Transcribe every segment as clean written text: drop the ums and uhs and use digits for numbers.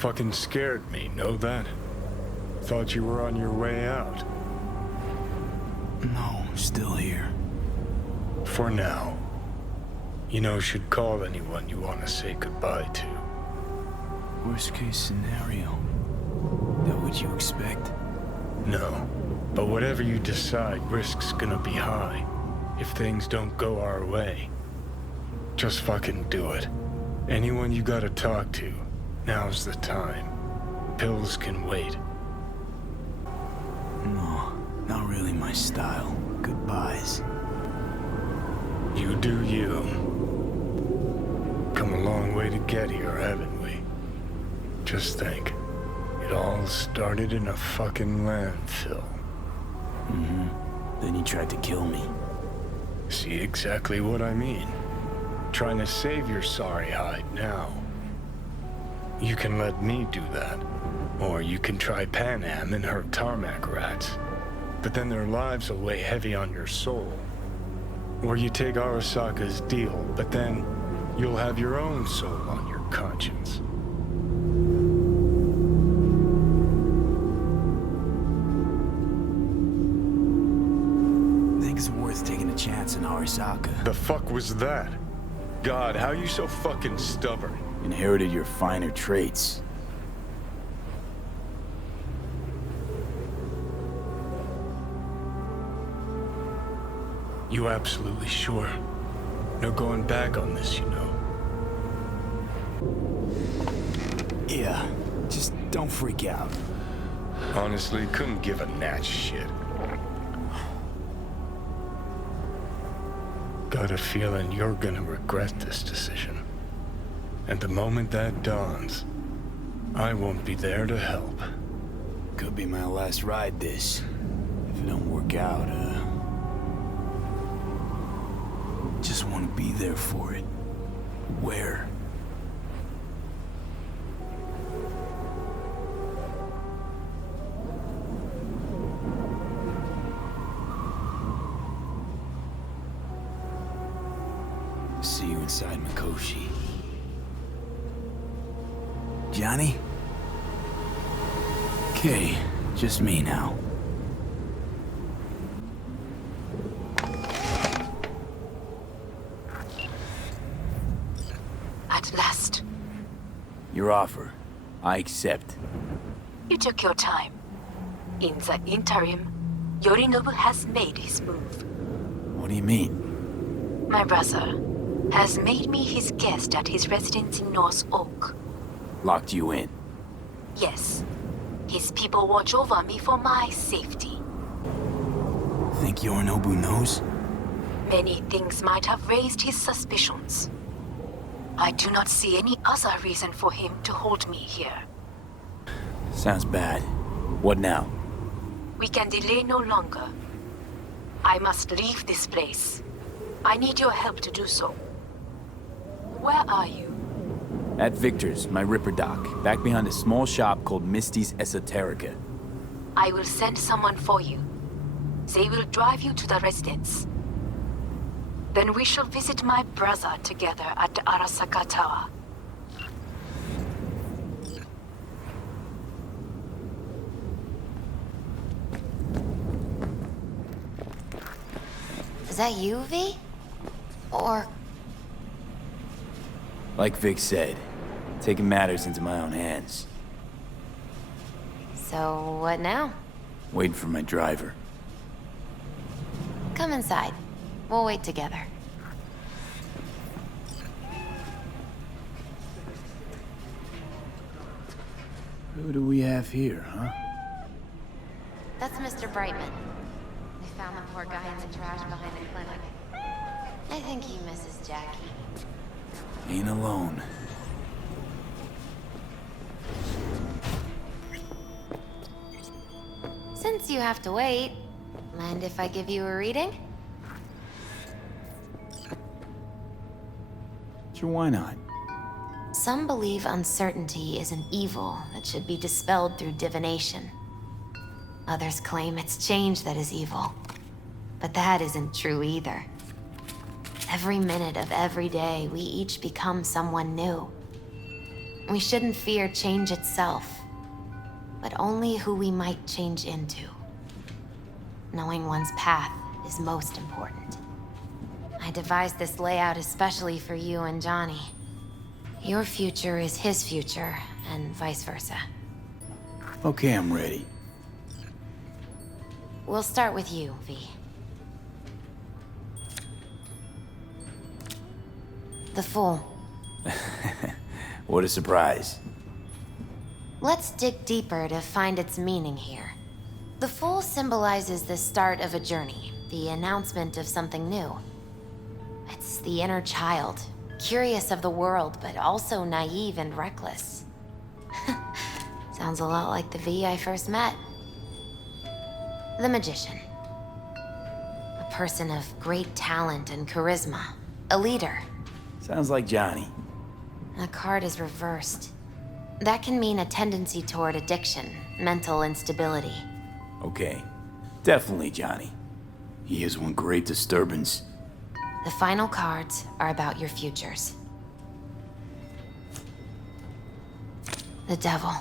Fucking scared me, know that? Thought you were on your way out. No, I'm still here. For now. You know, should call anyone you want to say goodbye to. Worst case scenario. That what you expect? No. But whatever you decide, risk's gonna be high. If things don't go our way. Just fucking do it. Anyone you gotta talk to, now's the time. Pills can wait. No, not really my style. Goodbyes. You do you. Come a long way to get here, haven't we? Just think. It all started in a fucking landfill. Mm-hmm. Then he tried to kill me. See exactly what I mean? Trying to save your sorry hide now. You can let me do that. Or you can try Panam and her tarmac rats. But then their lives will weigh heavy on your soul. Or you take Arasaka's deal, but then you'll have your own soul on your conscience. Think it's worth taking a chance on Arasaka. The fuck was that? God, how you so fucking stubborn? Inherited your finer traits. You absolutely sure? No going back on this, you know. Yeah, just don't freak out. Honestly, couldn't give a gnat's shit. Got a feeling you're gonna regret this decision. And the moment that dawns, I won't be there to help. Could be my last ride this. If it don't work out, just want to be there for it. Where? See you inside Mikoshi. Johnny? Okay, just me now. At last. Your offer. I accept. You took your time. In the interim, Yorinobu has made his move. What do you mean? My brother has made me his guest at his residence in North Oak. Locked you in. Yes. His people watch over me for my safety. Think Yorinobu knows? Many things might have raised his suspicions. I do not see any other reason for him to hold me here. Sounds bad. What now? We can delay no longer. I must leave this place. I need your help to do so. Where are you? At Victor's, my Ripper dock, back behind a small shop called Misty's Esoterica. I will send someone for you. They will drive you to the residence. Then we shall visit my brother together at the Arasaka Tower. Is that you, V? Or... Like Vic said, taking matters into my own hands. So, what now? Waiting for my driver. Come inside. We'll wait together. Who do we have here, huh? That's Mr. Brightman. We found the poor guy in the trash behind the clinic. I think he misses Jackie. Ain't alone. Since you have to wait, mind if I give you a reading? Sure, why not? Some believe uncertainty is an evil that should be dispelled through divination. Others claim it's change that is evil. But that isn't true either. Every minute of every day, we each become someone new. We shouldn't fear change itself, but only who we might change into. Knowing one's path is most important. I devised this layout especially for you and Johnny. Your future is his future, and vice versa. Okay, I'm ready. We'll start with you, V. The Fool. What a surprise. Let's dig deeper to find its meaning here. The Fool symbolizes the start of a journey, the announcement of something new. It's the inner child, curious of the world, but also naive and reckless. Sounds a lot like the V I first met. The Magician. A person of great talent and charisma. A leader. Sounds like Johnny. The card is reversed. That can mean a tendency toward addiction, mental instability. Okay, definitely Johnny. He is one great disturbance. The final cards are about your futures. The Devil.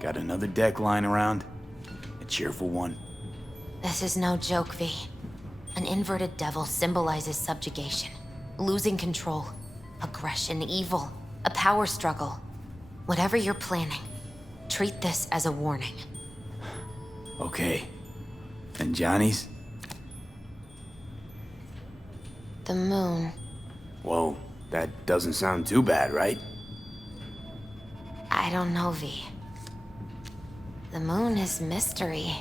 Got another deck lying around? A cheerful one? This is no joke, V. An inverted devil symbolizes subjugation, losing control, aggression, evil, a power struggle. Whatever you're planning, treat this as a warning. Okay. And Johnny's? The Moon. Whoa, that doesn't sound too bad, right? I don't know, V. The Moon is mystery.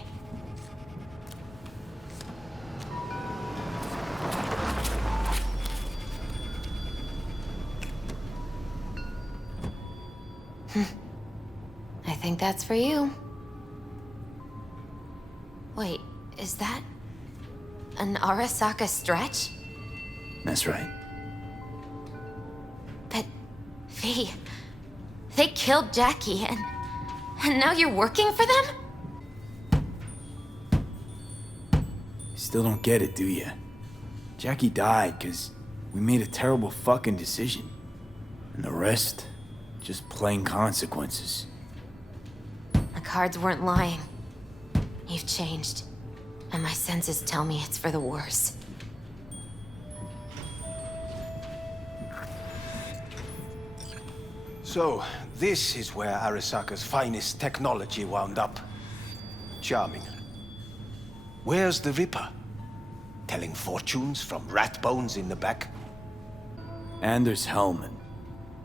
I think that's for you. Wait, is that an Arasaka stretch? That's right. But, V, they killed Jackie and now you're working for them? Still don't get it, do you? Jackie died because we made a terrible fucking decision. And the rest, just plain consequences. The cards weren't lying. You've changed. And my senses tell me it's for the worse. So, this is where Arasaka's finest technology wound up. Charming. Where's the Ripper? Telling fortunes from rat bones in the back? Anders Hellman.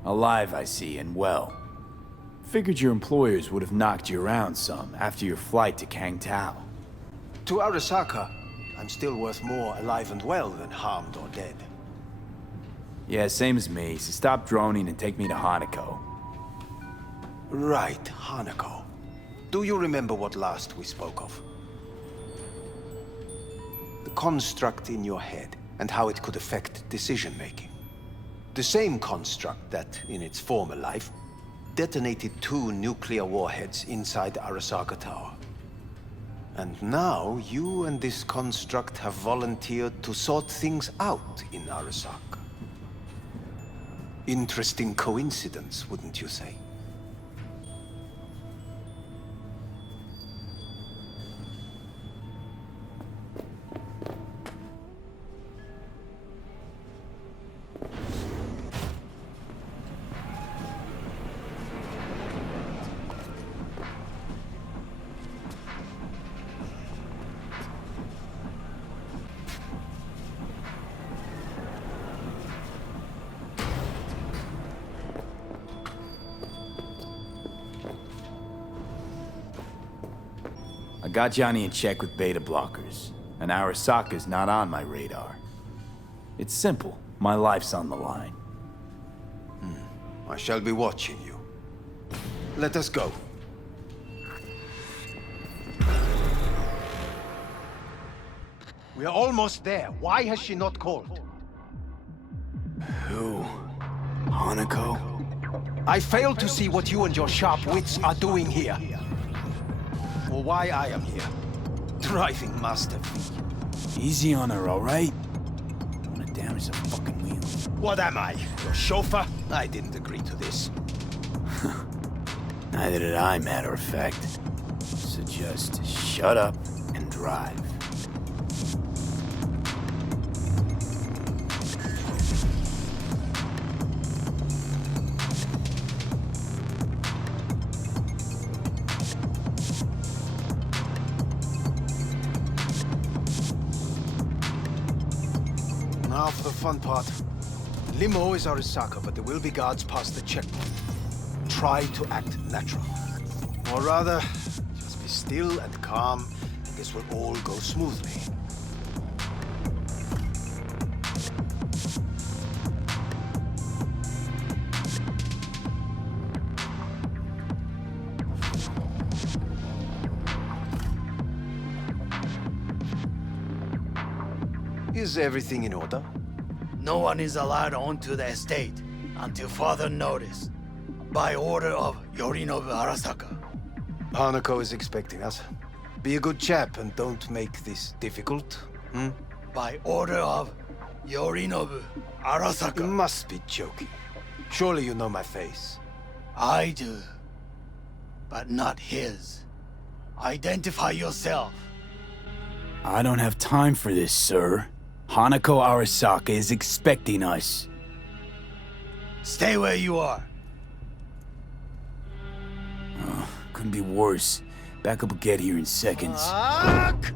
Alive, I see, and well. Figured your employers would have knocked you around some after your flight to Kangtao. To Arasaka, I'm still worth more alive and well than harmed or dead. Yeah, same as me, so stop droning and take me to Hanako. Right, Hanako. Do you remember what last we spoke of? The construct in your head, and how it could affect decision-making. The same construct that, in its former life, detonated 2 nuclear warheads inside Arasaka Tower. And now, you and this construct have volunteered to sort things out in Arasaka. Interesting coincidence, wouldn't you say? I got Johnny in check with beta blockers, and Arasaka's not on my radar. It's simple. My life's on the line. I shall be watching you. Let us go. We are almost there. Why has she not called? Who? Hanako? I fail to see what you and your sharp wits are doing here. Or why I am here. Driving Master V. Easy on her, all right? I want to damage the fucking wheel. What am I, your chauffeur? I didn't agree to this. Neither did I, matter of fact. So just shut up and drive. Now for the fun part. Limo is Arasaka, but there will be guards past the checkpoint. Try to act natural. Or rather, just be still and calm, and this will all go smoothly. Is everything in order? No one is allowed onto the estate until further notice, by order of Yorinobu Arasaka. Hanako is expecting us. Be a good chap and don't make this difficult, By order of Yorinobu You Arasaka. must be joking. Surely you know my face. I do, but not his. Identify yourself. I don't have time for this, sir. Hanako Arasaka is expecting us. Stay where you are. Couldn't be worse. Backup will get here in seconds. Fuck!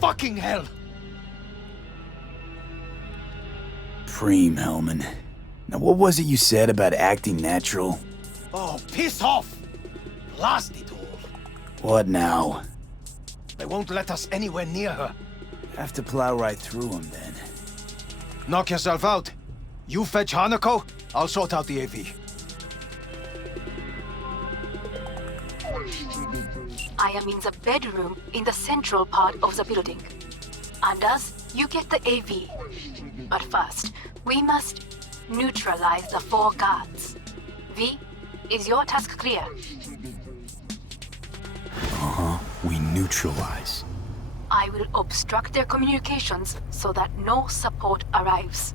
Fucking hell! Preem, Hellman. Now what was it you said about acting natural? Oh, piss off! Blast it all. What now? They won't let us anywhere near her. Have to plow right through them then. Knock yourself out. You fetch Hanako, I'll sort out the AV. I am in the bedroom in the central part of the building. Anders, you get the AV. But first, we must neutralize the 4 guards. V, is your task clear? We neutralize. I will obstruct their communications so that no support arrives.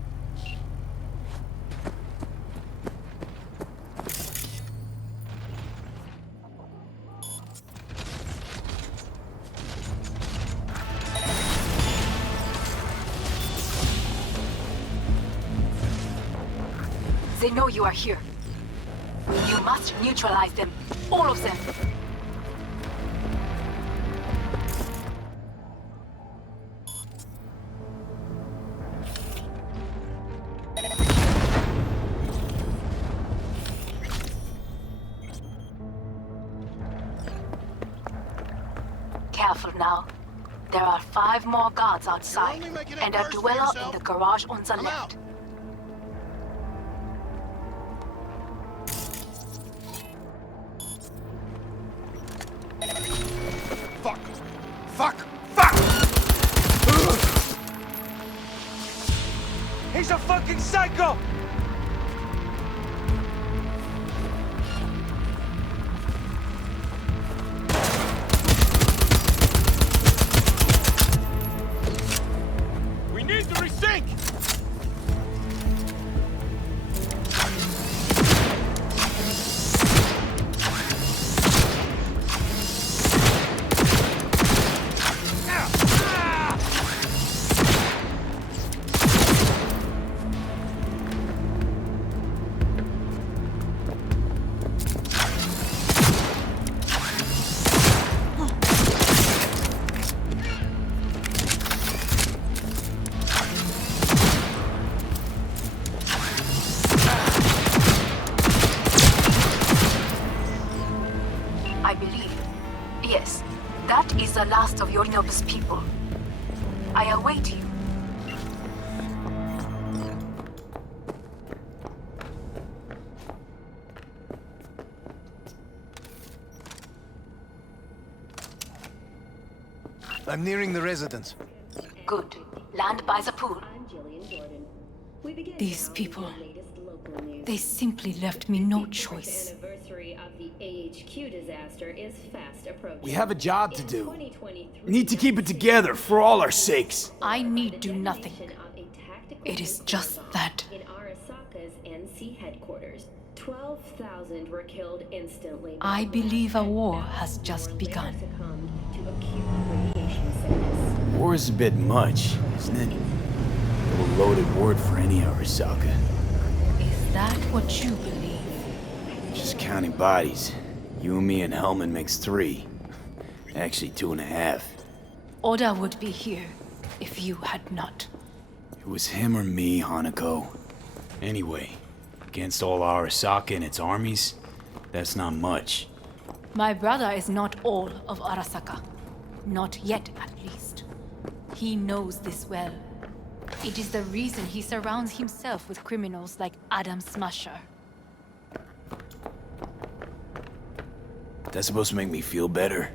They know you are here. You must neutralize them. All of them. Careful now. There are 5 more guards outside, and a dweller in the garage on the left. Fuck! Fuck! Fuck! He's a fucking psycho! We need to resync! I believe. Yes, that is the last of Yorinobu's people. I await you. I'm nearing the residence. Good. Land by the pool. These people, they simply left me no choice. Anniversary of the AHQ disaster is fast approaching. We have a job to do. We need to keep it together for all our sakes. I need do nothing. It is just that. In Arasaka's NC headquarters, 12,000 were killed instantly. I believe a war has just begun. Succumbed to acute radiation sickness. War is a bit much, isn't it? A little loaded word for any Arasaka. Is that what you believe? Just counting bodies. You and me and Hellman makes 3. Actually, 2.5. Oda would be here if you had not. It was him or me, Hanako. Anyway, against all Arasaka and its armies, that's not much. My brother is not all of Arasaka. Not yet, at least. He knows this well. It is the reason he surrounds himself with criminals like Adam Smasher. That's supposed to make me feel better.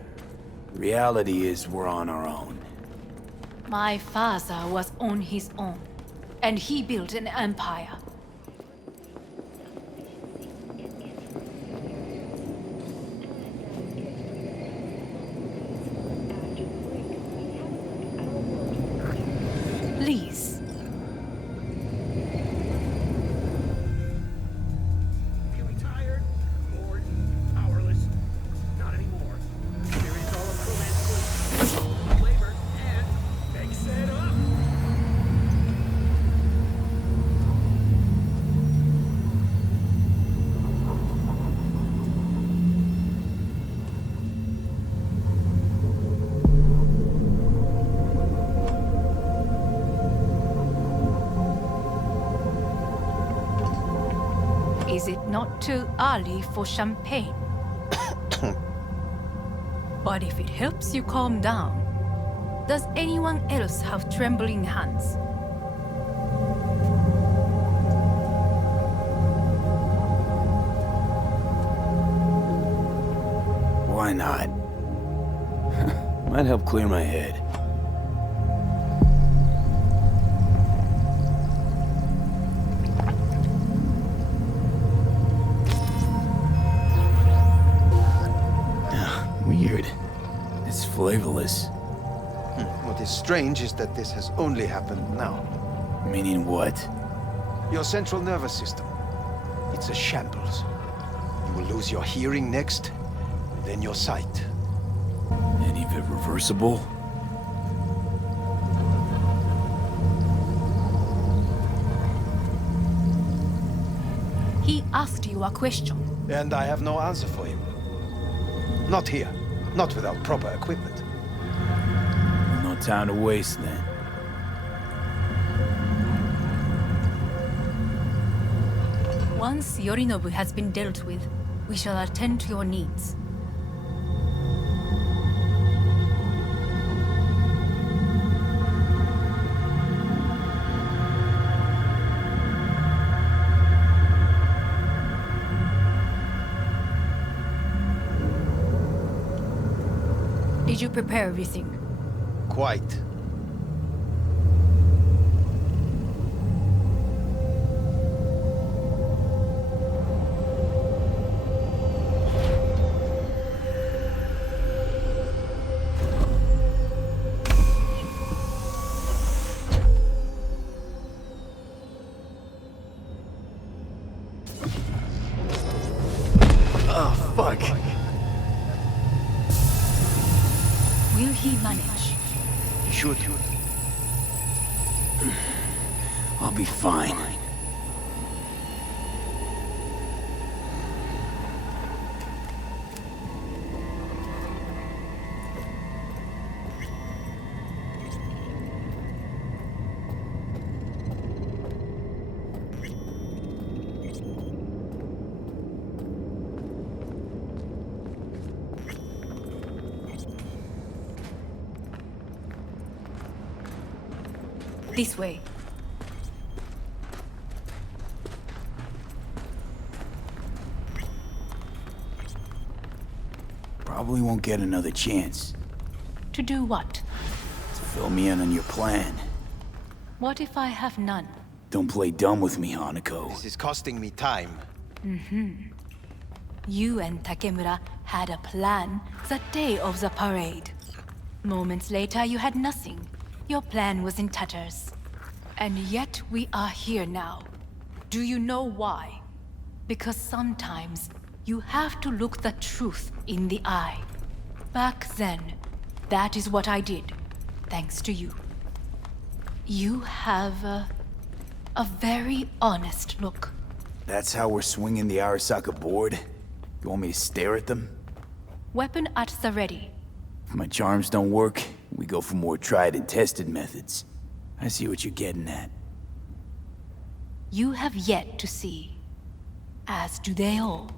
Reality is we're on our own. My father was on his own, and he built an empire. Please. Feeling tired, bored, powerless? Not anymore. There is all of romance, labor, and mix it up. Is it not too early for champagne? But if it helps you calm down, does anyone else have trembling hands? Why not? Might help clear my head. Weird. It's flavorless. What is strange is that this has only happened now. Meaning what? Your central nervous system. It's a shambles. You will lose your hearing next, and then your sight. Any of it reversible? He asked you a question. And I have no answer for him. Not here. Not without proper equipment. No time to waste then. Once Yorinobu has been dealt with, we shall attend to your needs. Did you prepare everything? Quite. Oh, fuck. Will he manage? He should. I'll be fine. This way. Probably won't get another chance. To do what? To fill me in on your plan. What if I have none? Don't play dumb with me, Hanako. This is costing me time. You and Takemura had a plan the day of the parade. Moments later, you had nothing. Your plan was in tatters. And yet we are here now. Do you know why? Because sometimes you have to look the truth in the eye. Back then, that is what I did, thanks to you. You have a very honest look. That's how we're swinging the Arasaka board? You want me to stare at them? Weapon at the ready. If my charms don't work, we go for more tried and tested methods. I see what you're getting at. You have yet to see, as do they all.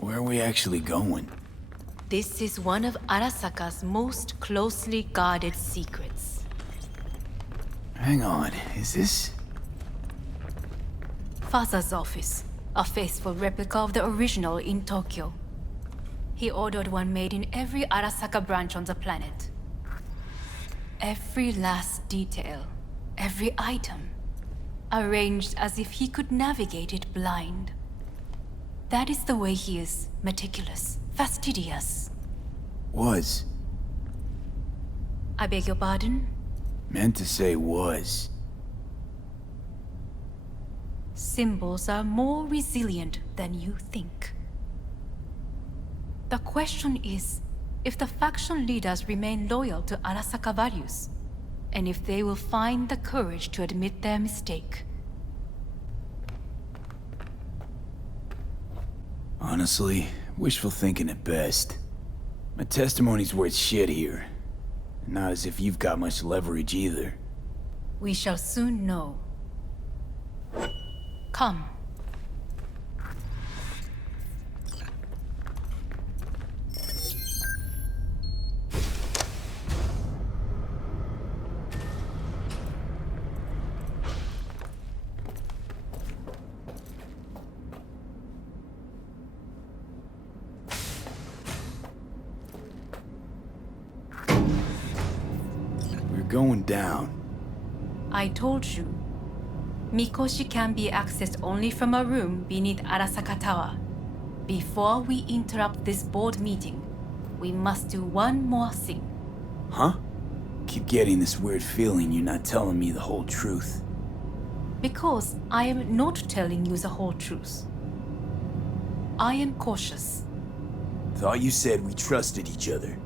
Where are we actually going? This is one of Arasaka's most closely guarded secrets. Hang on, is this... Father's office, a faithful replica of the original in Tokyo. He ordered one made in every Arasaka branch on the planet. Every last detail, every item, arranged as if he could navigate it blind. That is the way he is, meticulous, fastidious. Was. I beg your pardon? Meant to say was. Symbols are more resilient than you think. The question is, if the faction leaders remain loyal to Arasaka values, and if they will find the courage to admit their mistake. Honestly, wishful thinking at best. My testimony's worth shit here. Not as if you've got much leverage either. We shall soon know. Come. Going down. I told you. Mikoshi can be accessed only from a room beneath Arasaka Tower. Before we interrupt this board meeting, we must do one more thing. Huh? Keep getting this weird feeling you're not telling me the whole truth. Because I am not telling you the whole truth. I am cautious. Thought you said we trusted each other.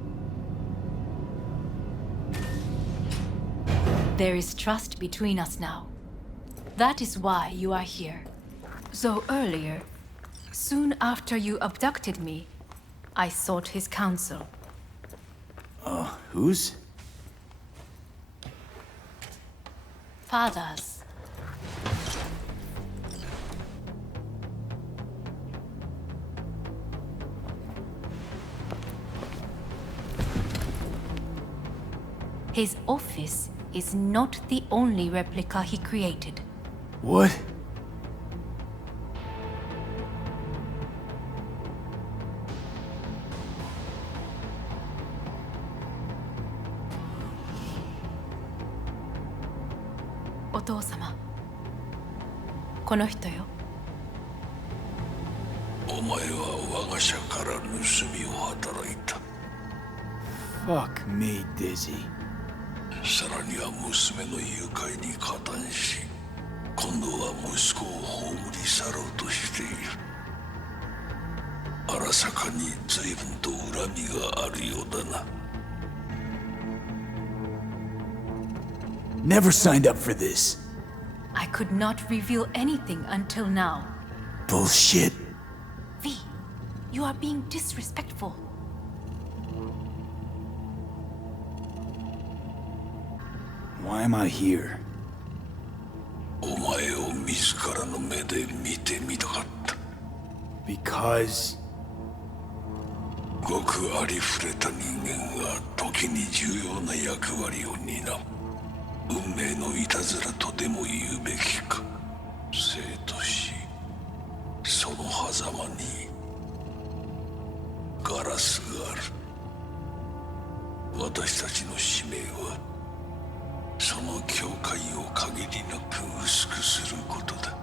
There is trust between us now. That is why you are here. So earlier, soon after you abducted me, I sought his counsel. Whose? Father's. His office is not the only replica he created. What? Otou-sama. この人よ。お前は我が社から盗みを働いた。Fuck me, Dizzy. さらには娘の誘拐に加担し、今度は息子を葬り去ろうとしている。荒坂に随分と恨みがあるようだな。Never signed up for this. I could not reveal anything until now. Bullshit. V, you are being disrespectful. Why am I here? お前を自らの目で見てみたかった。Because... ごくありふれた人間が時に重要な役割を担う。運命のいたずらとでも言うべきか。生と死、その狭間にガラスがある。私たちの使命はその境界を限りなく薄くすることだ。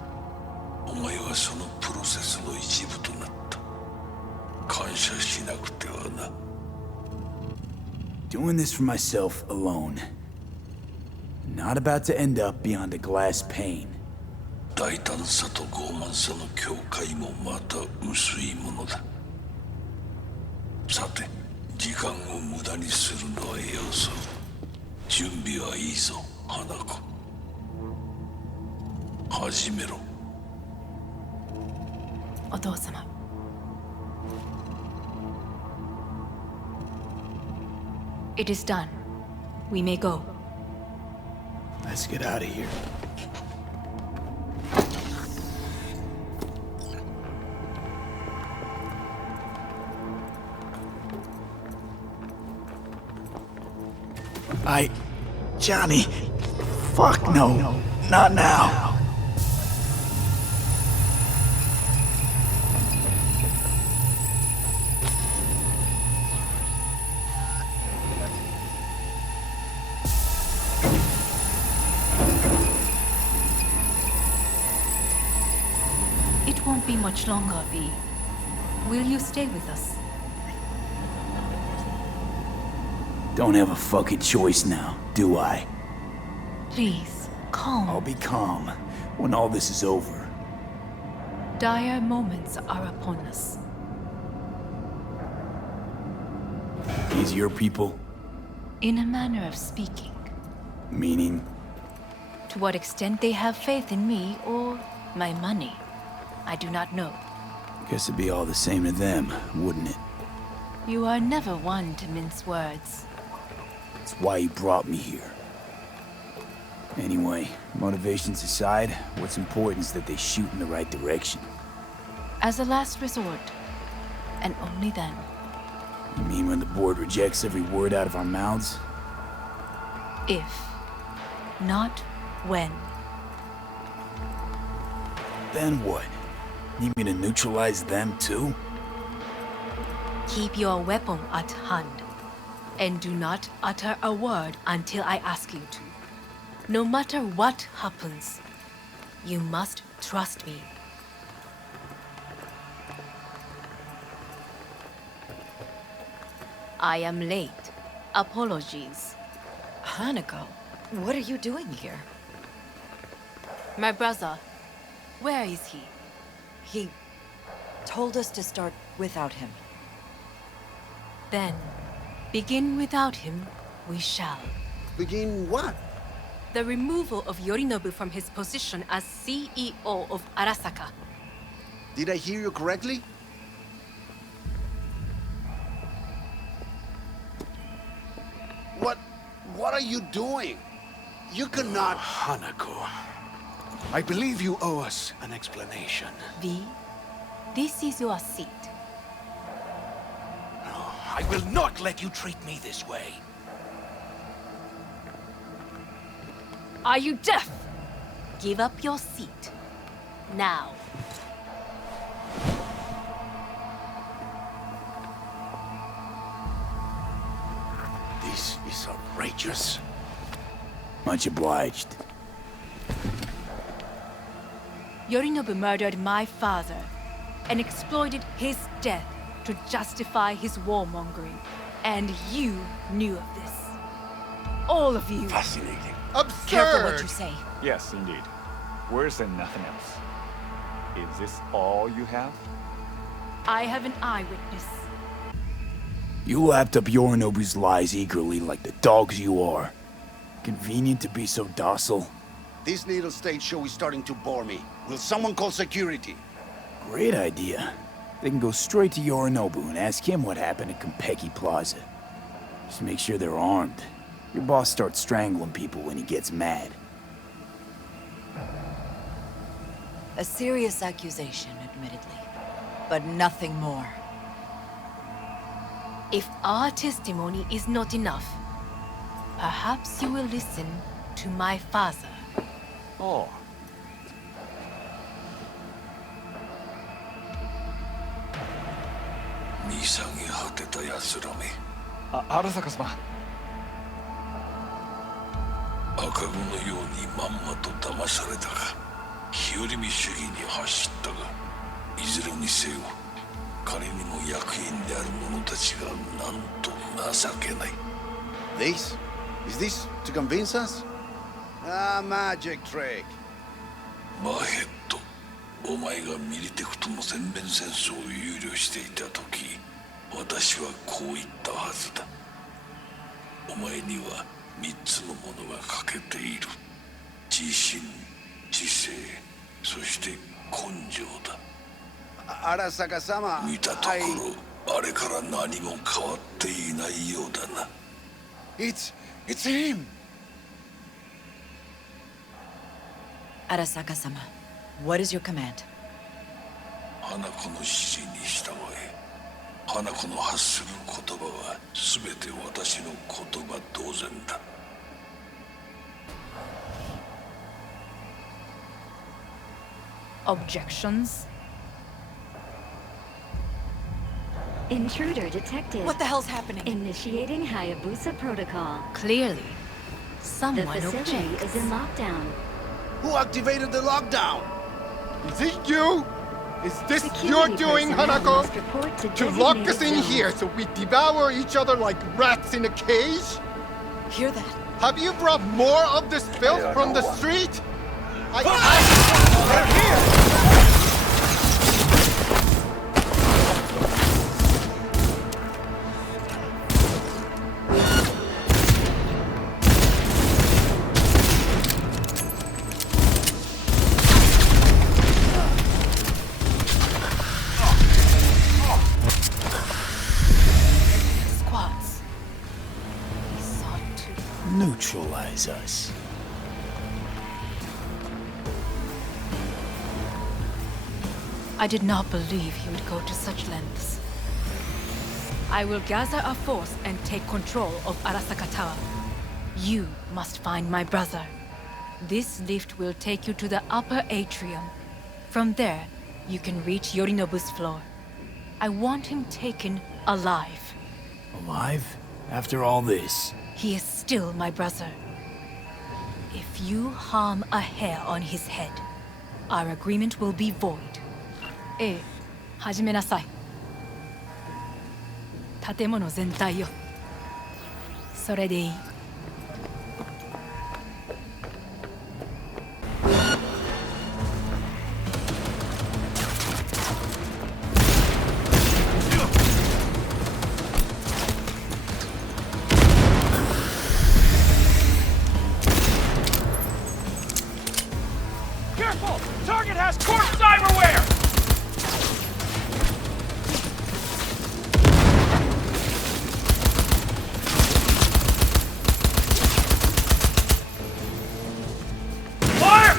お前はそのプロセスの一部となった。感謝しなくてはな。 Doing this for myself alone. Not about to end up beyond a glass pane. 大胆さと傲慢さの境界もまた薄いものだ。さて、時間を無駄にするのはよそう。準備はいいぞ、花子。始めろ。お父様。It is done. We may go. Let's get out of here. Johnny. Fuck no. Not now. It won't be much longer, V. Will you stay with us? Don't have a fucking choice now, do I? Please, calm. I'll be calm when all this is over. Dire moments are upon us. These your people? In a manner of speaking. Meaning? To what extent they have faith in me or my money, I do not know. Guess it'd be all the same to them, wouldn't it? You are never one to mince words. That's why you brought me here. Anyway, motivations aside, what's important is that they shoot in the right direction. As a last resort, and only then. You mean when the board rejects every word out of our mouths? If, not when. Then what? Need me to neutralize them too? Keep your weapon at hand, and do not utter a word until I ask you to. No matter what happens, you must trust me. I am late. Apologies. Hanako, what are you doing here? My brother, where is he? He told us to start without him. Then, begin without him, we shall. Begin what? The removal of Yorinobu from his position as CEO of Arasaka. Did I hear you correctly? What are you doing? You cannot... Hanako, I believe you owe us an explanation. V, this is your seat. No, I will not let you treat me this way. Are you deaf? Give up your seat. Now. This is outrageous. Much obliged. Yorinobu murdered my father and exploited his death to justify his warmongering. And you knew of this. All of you. Fascinating. Absurd! Careful what you say. Yes, indeed. Worse than nothing else. Is this all you have? I have an eyewitness. You lapped up Yorinobu's lies eagerly like the dogs you are. Convenient to be so docile. This little stage show is starting to bore me. Will someone call security? Great idea. They can go straight to Yorinobu and ask him what happened at Konpeki Plaza. Just make sure they're armed. Your boss starts strangling people when he gets mad. A serious accusation, admittedly, but nothing more. If our testimony is not enough, perhaps you will listen to my father. Oh. Arasaka-sama. 赤子のようにまんまと騙されたが、日和見主義に走ったが、いずれにせよ、仮にも役員である者たちがなんと情けない。 This? Is this to convince us? Ah, magic trick. マーヘッド、お前がミリテクとの全面戦争を憂慮していた時、私はこう言ったはずだ。お前には3つのものが欠けている。自信、知性、そして根性だ。Arasaka-sama, 見たところ、あれから何も変わっていないようだな。It's him! Arasaka-sama, what is your command? 花子の指示に従え。花子の発する言葉は全て私の言葉同然だ。Objections? Intruder detected. What the hell's happening? Initiating Hayabusa protocol. Clearly, The someone facility objects. is in lockdown. Who activated the lockdown? Is it you? Is this Security your doing, personnel Hanako? must report To lock us designated in zones. here so we devour each other like rats in a cage? Hear that? Have you brought more of this filth from the street? They're here! Squads. He sought to... Neutralize us. I did not believe he would go to such lengths. I will gather a force and take control of Arasaka Tower. You must find my brother. This lift will take you to the upper atrium. From there, you can reach Yorinobu's floor. I want him taken alive. Alive? After all this? He is still my brother. If you harm a hair on his head, our agreement will be void. ええ、始めなさい。建物全体よ。それでいい。Careful! Target has core cyberware! Fire!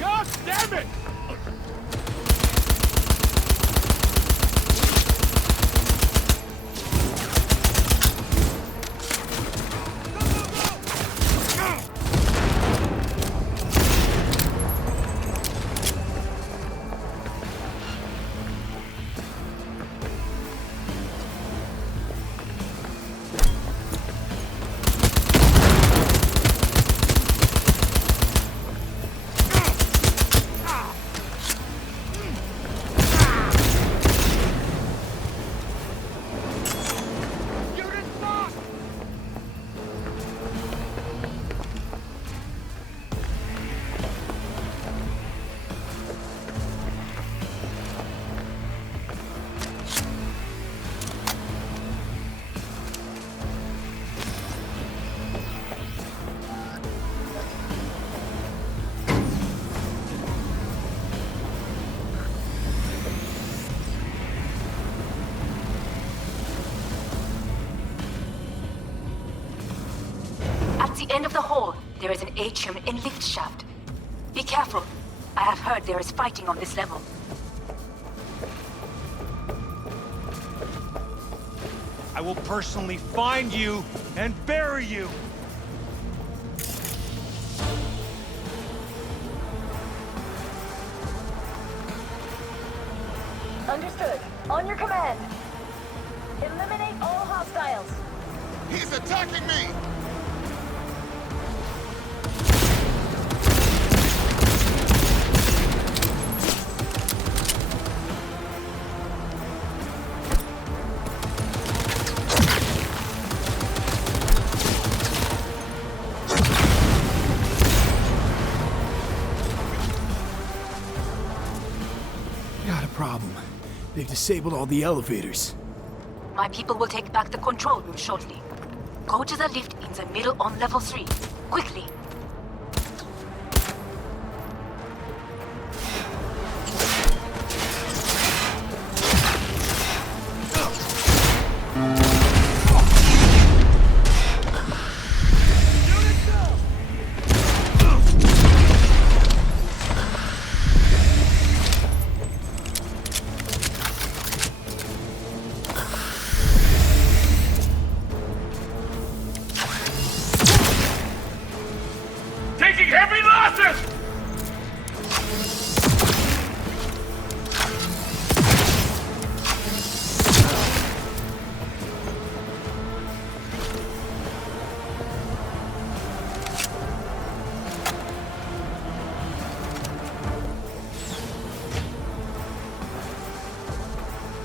God damn it! Unit lost! At the end of the hall, there is an atrium and lift shaft. Be careful. I have heard there is fighting on this level. I will personally find you and bury you! Understood. On your command. Eliminate all hostiles. He's attacking me! Got a problem. They've disabled all the elevators. My people will take back the control room shortly. Go to the lift in the middle on level 3. Quickly. Taking heavy losses!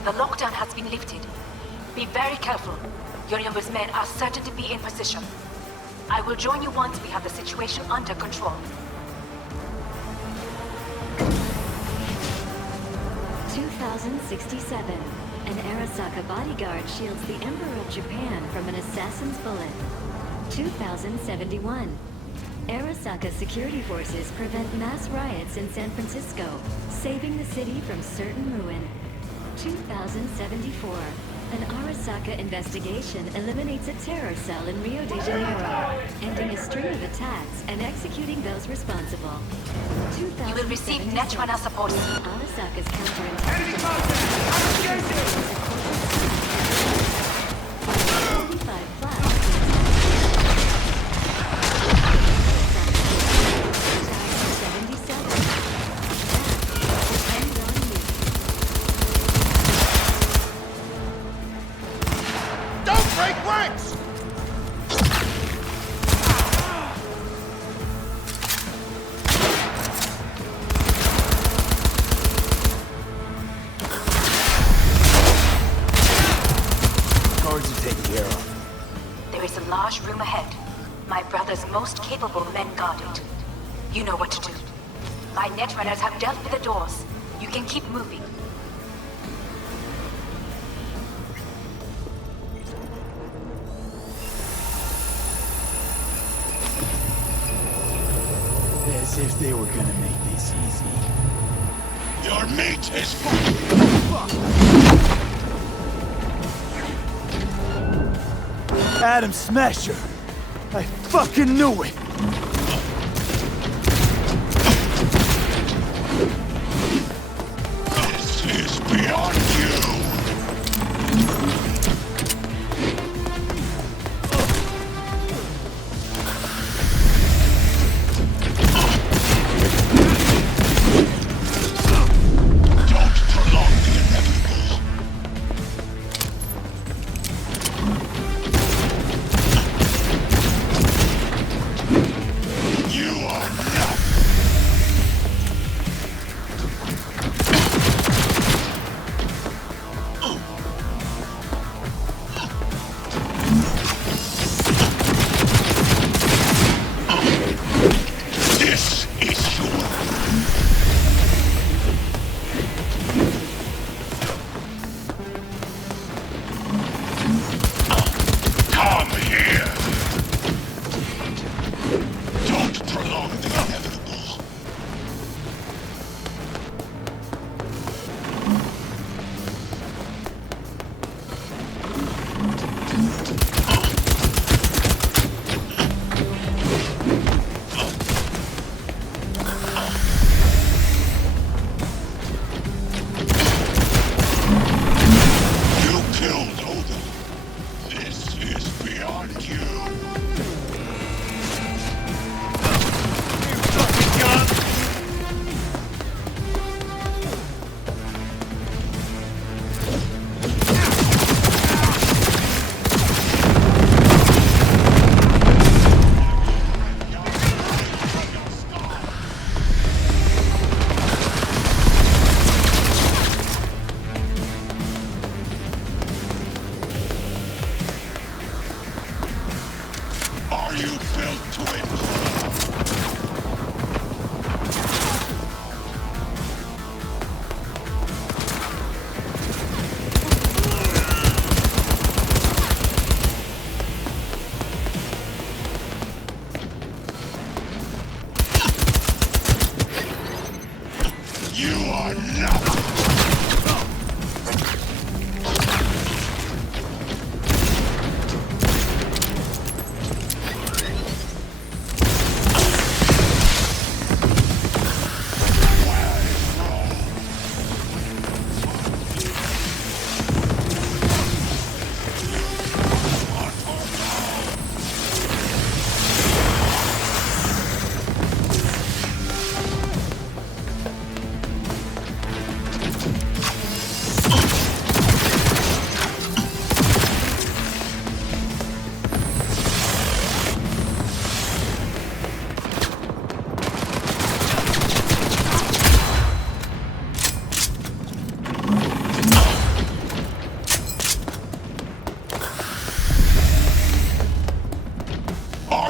The lockdown has been lifted. Be very careful. Yorinobu's men are certain to be in position. I will join you once we have the situation under control. 2067. An Arasaka bodyguard shields the Emperor of Japan from an assassin's bullet. 2071. Arasaka security forces prevent mass riots in San Francisco, saving the city from certain ruin. 2074. An Arasaka investigation eliminates a terror cell in Rio de Janeiro, ending a string of attacks and executing those responsible. You will receive Netrunner support. Arasaka's counterintelligence. 45 flags. Break ranks! Guards are taken care of. There is a large room ahead. My brother's most capable men guard it. You know what to do. My netrunners have dealt with the doors. You can keep moving. As if they were gonna make this easy. Your mate is Adam Smasher! I fucking knew it! This is beyond you!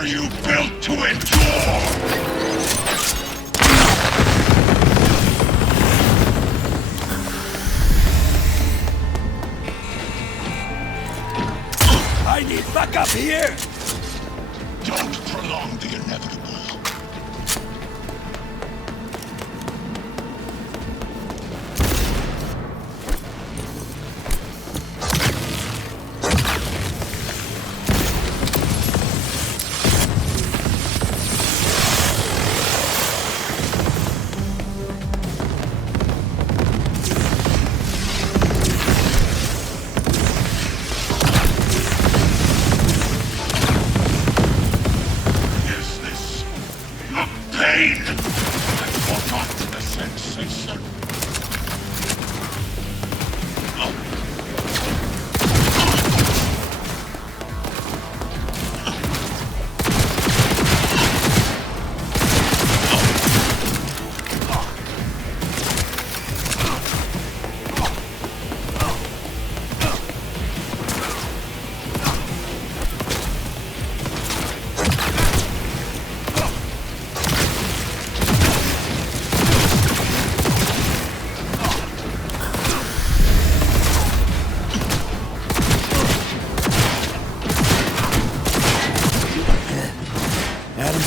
Are you built to endure? I need backup here! Don't prolong the inevitable.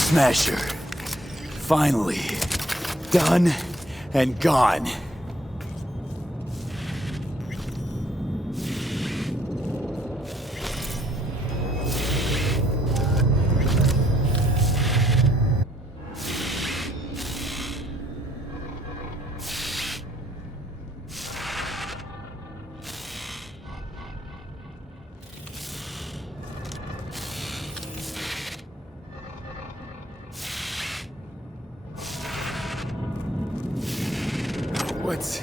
Smasher. Finally. Done and gone. What's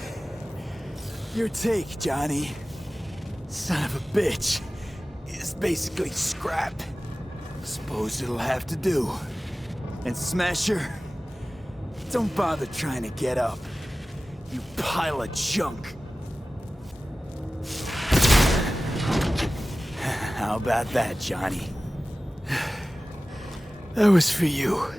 your take, Johnny? Son of a bitch. It's basically scrap. Suppose it'll have to do. And Smasher, don't bother trying to get up. You pile of junk. How about that, Johnny? That was for you.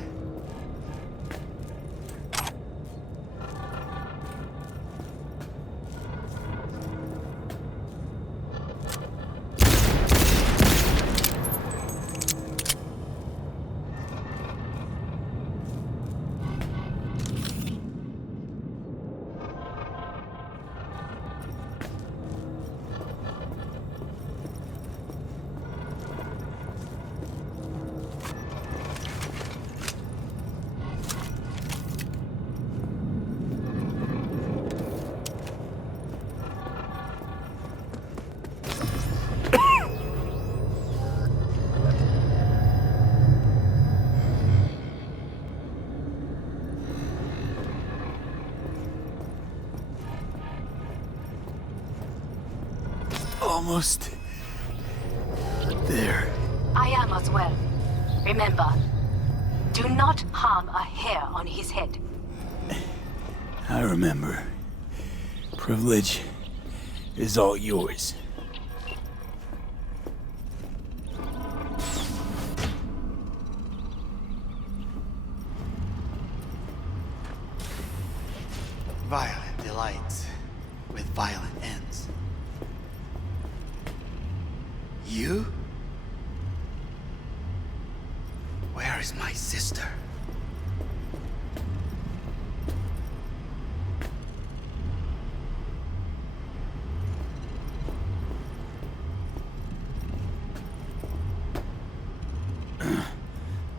Almost there. I am as well. Remember, do not harm a hair on his head. I remember. Privilege is all yours. Violent delights with violent ends. You? Where is my sister?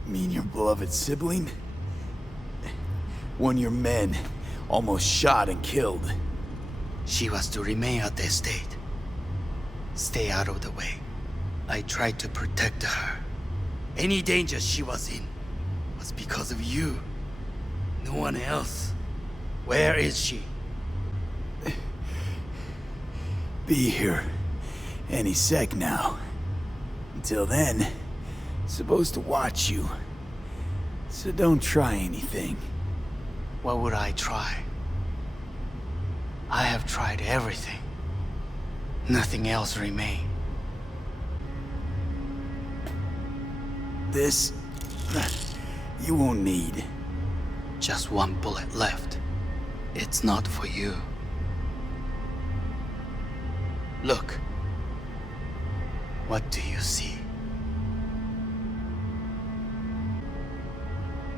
Mean your beloved sibling? One your men almost shot and killed. She was to remain at the estate. Stay out of the way. I tried to protect her. Any danger she was in was because of you. No one else. Where is she? Be here any sec now. Until then, supposed to watch you. So don't try anything. What would I try? I have tried everything. Nothing else remains. This You won't need. Just one bullet left. It's not for you. Look. What do you see?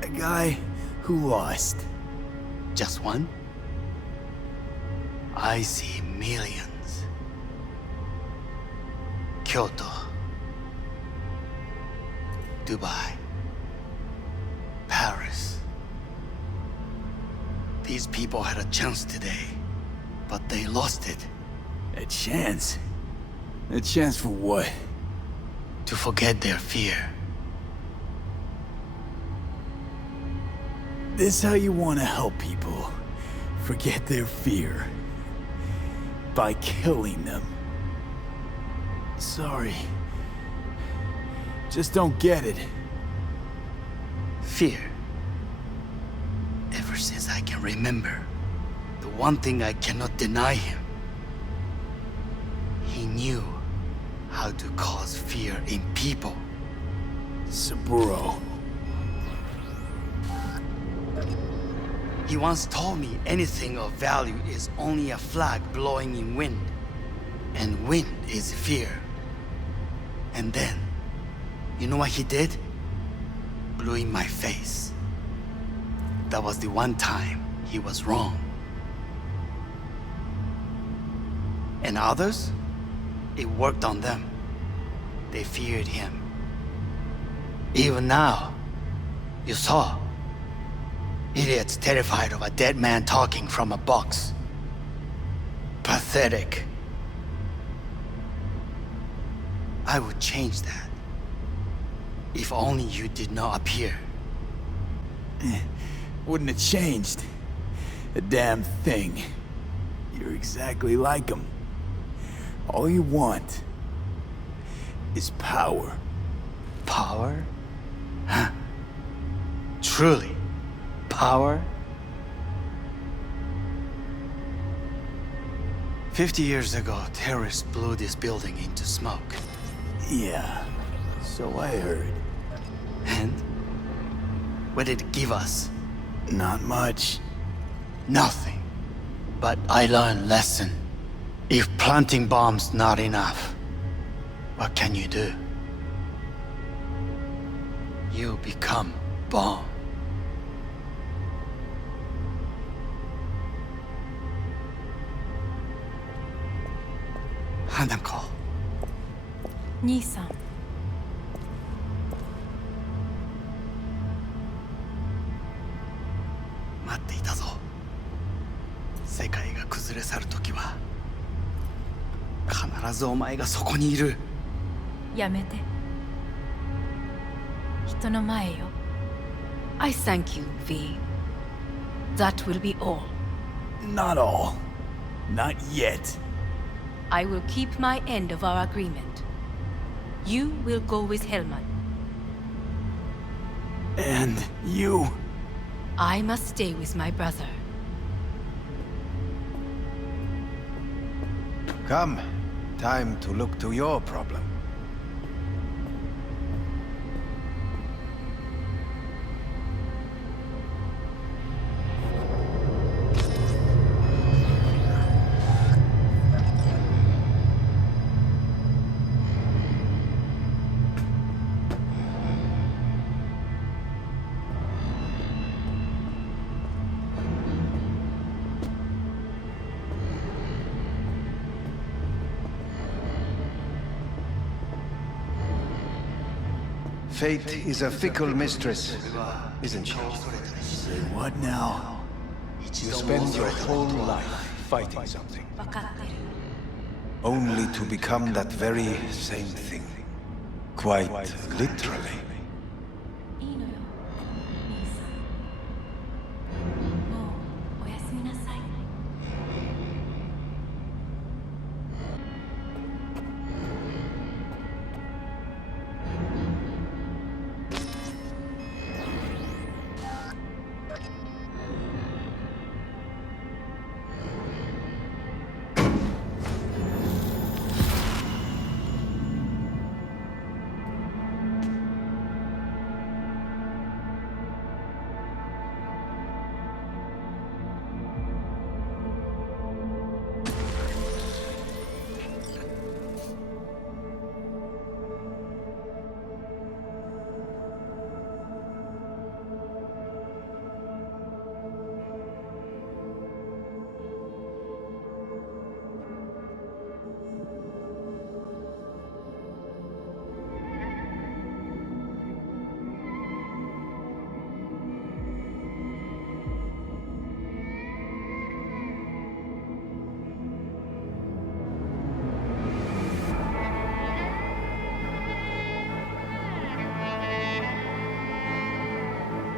A guy who lost. Just one? I see millions. Kyoto. Dubai. Paris. These people had a chance today, but they lost it. A chance? A chance for what? To forget their fear. This how you want to help people forget their fear? By killing them. Sorry. Just don't get it. Fear. Ever since I can remember, the one thing I cannot deny him. He knew how to cause fear in people. Saburo. He once told me anything of value is only a flag blowing in wind. And wind is fear. And then, you know what he did? Blew in my face. That was the one time he was wrong. And others? It worked on them. They feared him. Even now, you saw. Idiots terrified of a dead man talking from a box. Pathetic. I would change that. If only you did not appear. Wouldn't have changed a damn thing. You're exactly like him. All you want is power. Power? Huh? Truly? Power? 50 years ago, terrorists blew this building into smoke. Yeah, so I heard. And? What did it give us? Not much. Nothing. But I learned lesson. If planting bombs not enough, what can you do? You become bomb. Hanako. 兄さん。待っていたぞ。世界が崩れ去るときは必ずお前がそこにいる。やめて。人の前よ。I thank you, V. That will be all. Not all. Not yet. I will keep my end of our agreement. You will go with Hellman. And you? I must stay with my brother. Come. Time to look to your problem. Fate is a fickle mistress, isn't she? Say what now? You spend your whole life fighting something, only to become that very same thing. Quite literally.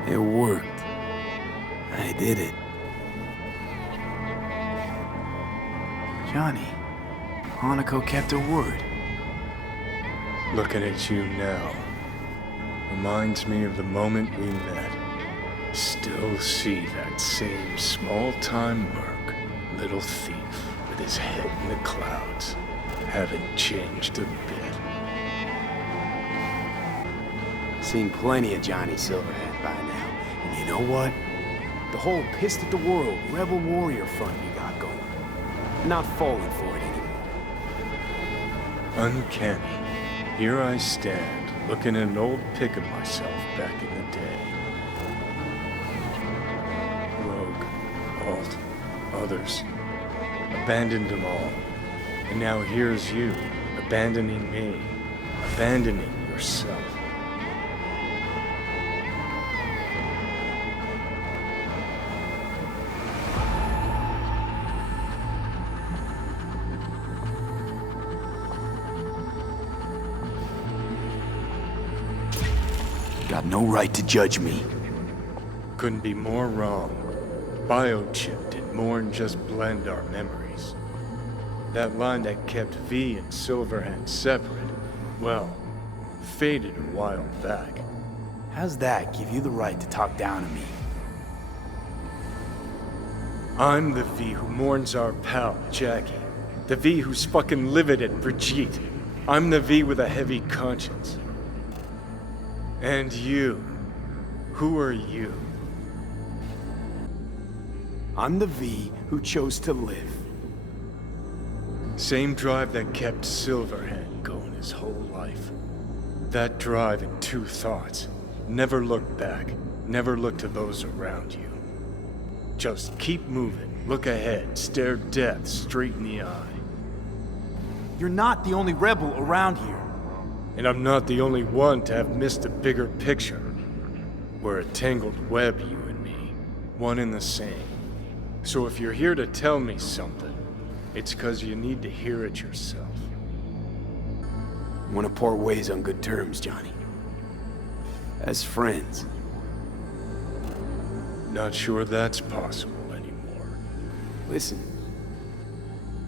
It worked. I did it. Johnny, Hanako kept her word. Looking at you now reminds me of the moment we met. Still see that same small-time merc, little thief with his head in the clouds. Haven't changed a bit. Seen plenty of Johnny Silverhand by now. And you know what? The whole pissed at the world, rebel warrior front you got going. Not falling for it anymore. Uncanny. Here I stand, looking at an old pic of myself back in the day. Rogue, Alt, others. Abandoned them all. And now here's you, abandoning me. Abandoning yourself. Got no right to judge me. Couldn't be more wrong. Biochip did more than just blend our memories. That line that kept V and Silverhand separate, well, faded a while back. How's that give you the right to talk down to me? I'm the V who mourns our pal, Jackie. The V who's fucking livid at Brigitte. I'm the V with a heavy conscience. And you. Who are you? I'm the V who chose to live. Same drive that kept Silverhand going his whole life. That drive and two thoughts. Never look back. Never look to those around you. Just keep moving. Look ahead. Stare death straight in the eye. You're not the only rebel around here. And I'm not the only one to have missed a bigger picture. We're a tangled web, you and me. One and the same. So if you're here to tell me something, it's 'cause you need to hear it yourself. Want to part ways on good terms, Johnny. As friends. Not sure that's possible anymore. Listen.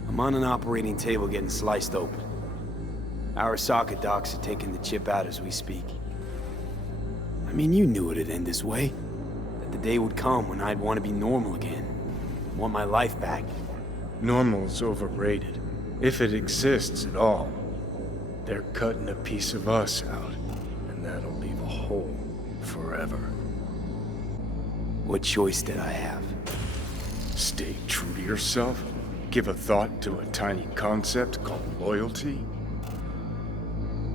I'm on an operating table getting sliced open. Arasaka docs are taking the chip out as we speak. I mean, you knew it'd end this way. That the day would come when I'd want to be normal again. Want my life back. Normal's overrated. If it exists at all. They're cutting a piece of us out, and that'll leave a hole forever. What choice did I have? Stay true to yourself? Give a thought to a tiny concept called loyalty?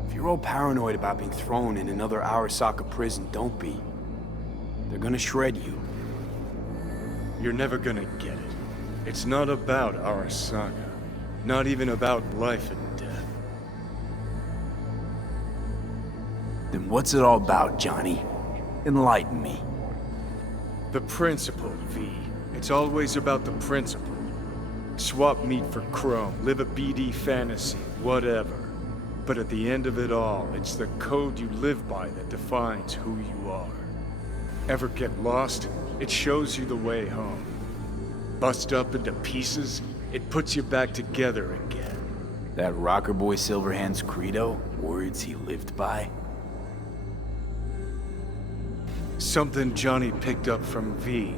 If you're all paranoid about being thrown in another Arasaka prison, don't be. They're gonna shred you. You're never gonna get it. It's not about Arasaka. Not even about life and death. Then what's it all about, Johnny? Enlighten me. The principle, V. It's always about the principle. Swap meat for chrome, live a BD fantasy, whatever. But at the end of it all, it's the code you live by that defines who you are. Ever get lost? It shows you the way home. Bust up into pieces, it puts you back together again. That rocker boy Silverhand's credo? Words he lived by? Something Johnny picked up from V.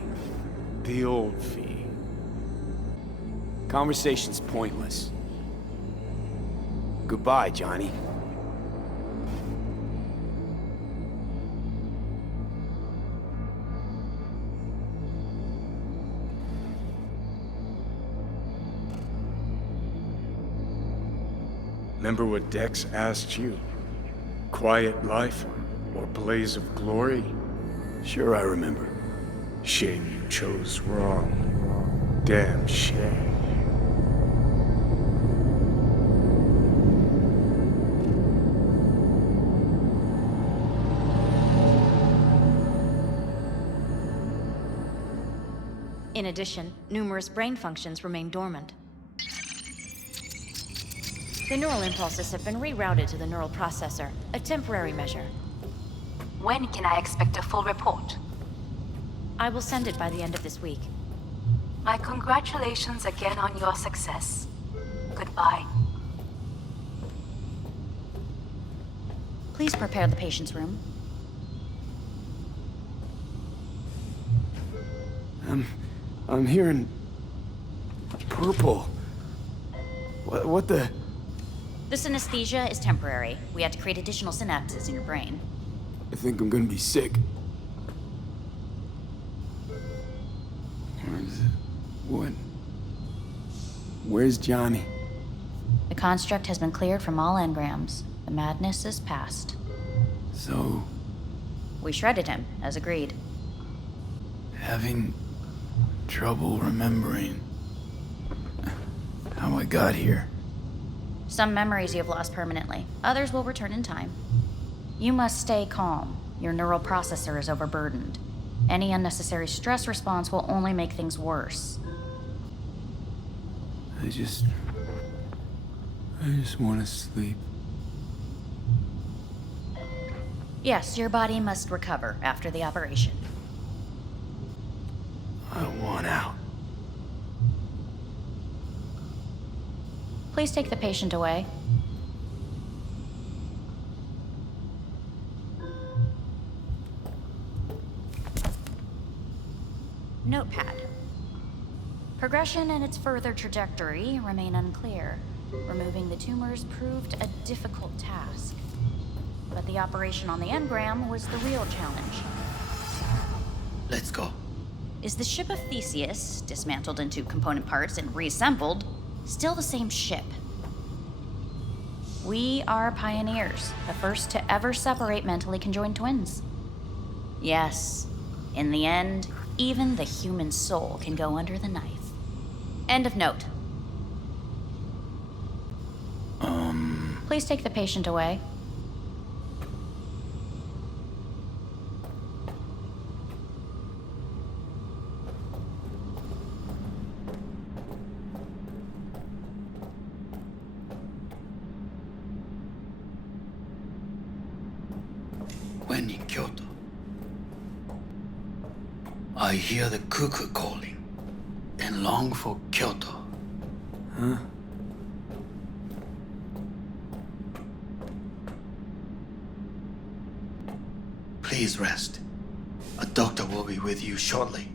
The old V. Conversation's pointless. Goodbye, Johnny. Remember what Dex asked you? Quiet life or blaze of glory? Sure I remember. Shame you chose wrong. Damn shame. In addition, numerous brain functions remain dormant. The neural impulses have been rerouted to the neural processor, a temporary measure. When can I expect a full report? I will send it by the end of this week. My congratulations again on your success. Goodbye. Please prepare the patient's room. I'm hearing purple. What the? The synesthesia is temporary. We had to create additional synapses in your brain. I think I'm gonna be sick. What? Where's Johnny? The construct has been cleared from all engrams. The madness is past. So? We shredded him, as agreed. Having trouble remembering how I got here. Some memories you have lost permanently. Others will return in time. You must stay calm. Your neural processor is overburdened. Any unnecessary stress response will only make things worse. I just want to sleep. Yes, your body must recover after the operation. I want out. Please take the patient away. Notepad. Progression and its further trajectory remain unclear. Removing the tumors proved a difficult task. But the operation on the engram was the real challenge. Let's go. Is the ship of Theseus, dismantled into component parts and reassembled, still the same ship? We are pioneers, the first to ever separate mentally conjoined twins. Yes, in the end, even the human soul can go under the knife. End of note. Please take the patient away. When in Kyoto, I hear the cuckoo calling and long for Kyoto. Huh? Please rest. A doctor will be with you shortly.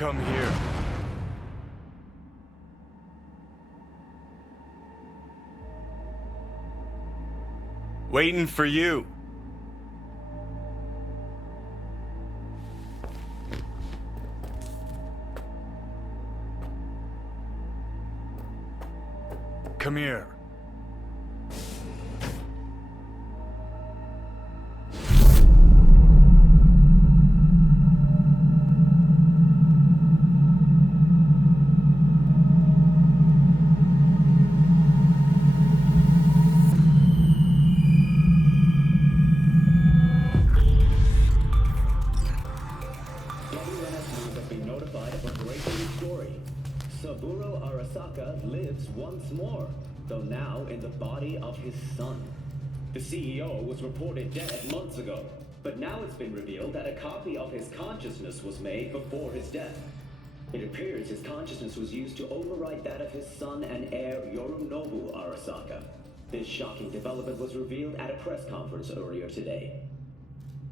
Come here. Waiting for you. Come here. Saburo Arasaka lives once more, though now in the body of his son. The CEO was reported dead months ago, but now it's been revealed that a copy of his consciousness was made before his death. It appears his consciousness was used to override that of his son and heir Yorinobu Arasaka. This shocking development was revealed at a press conference earlier today.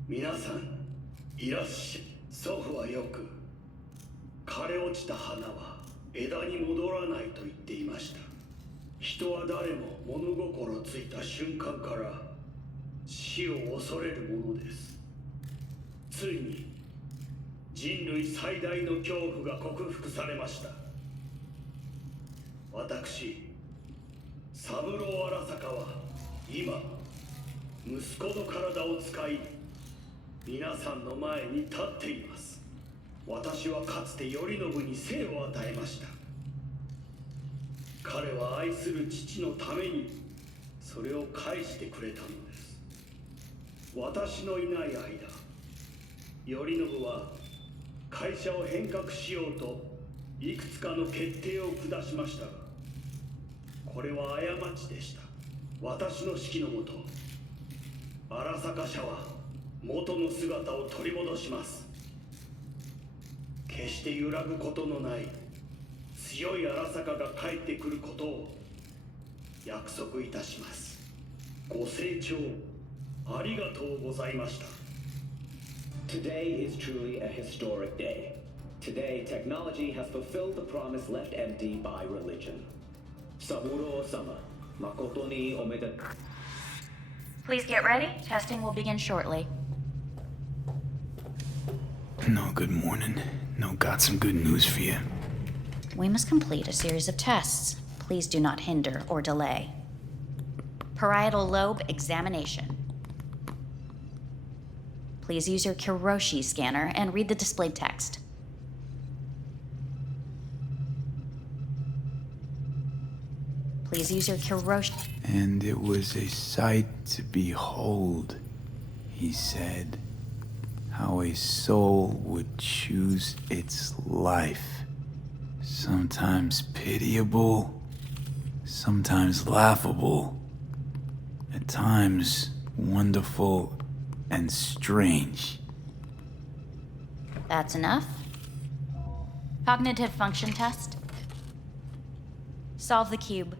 皆さん、いらっしゃい。祖父はよく、枯れ落ちた花は枝に戻らないと言っていました。人は誰も物心ついた瞬間から死を恐れるものです。ついに人類最大の恐怖が克服されました。私、サブロー・アラサカは今、息子の体を使い、皆さんの前に立っています。私はかつて頼信に生を与えました。彼は愛する父のためにそれを返してくれたのです。私のいない間、頼信は会社を変革しようといくつかの決定を下しましたが、これは過ちでした。私の指揮のもと、荒坂社は元の姿を取り戻します。決して揺らぐことのない強い荒坂が帰ってくることを約束いたします。ご清聴ありがとうございました。 Today is truly a historic day. Today, technology has fulfilled the promise left empty by religion. Saburo-sama, makoto ni omedetou. Please get ready. Testing will begin shortly. No, good morning. No, got some good news for you. We must complete a series of tests. Please do not hinder or delay. Parietal lobe examination. Please use your Kiroshi scanner and read the displayed text. Please use your Kiroshi. And it was a sight to behold, he said, how a soul would choose its life. Sometimes pitiable, sometimes laughable, at times wonderful and strange. That's enough. Cognitive function test. Solve the cube.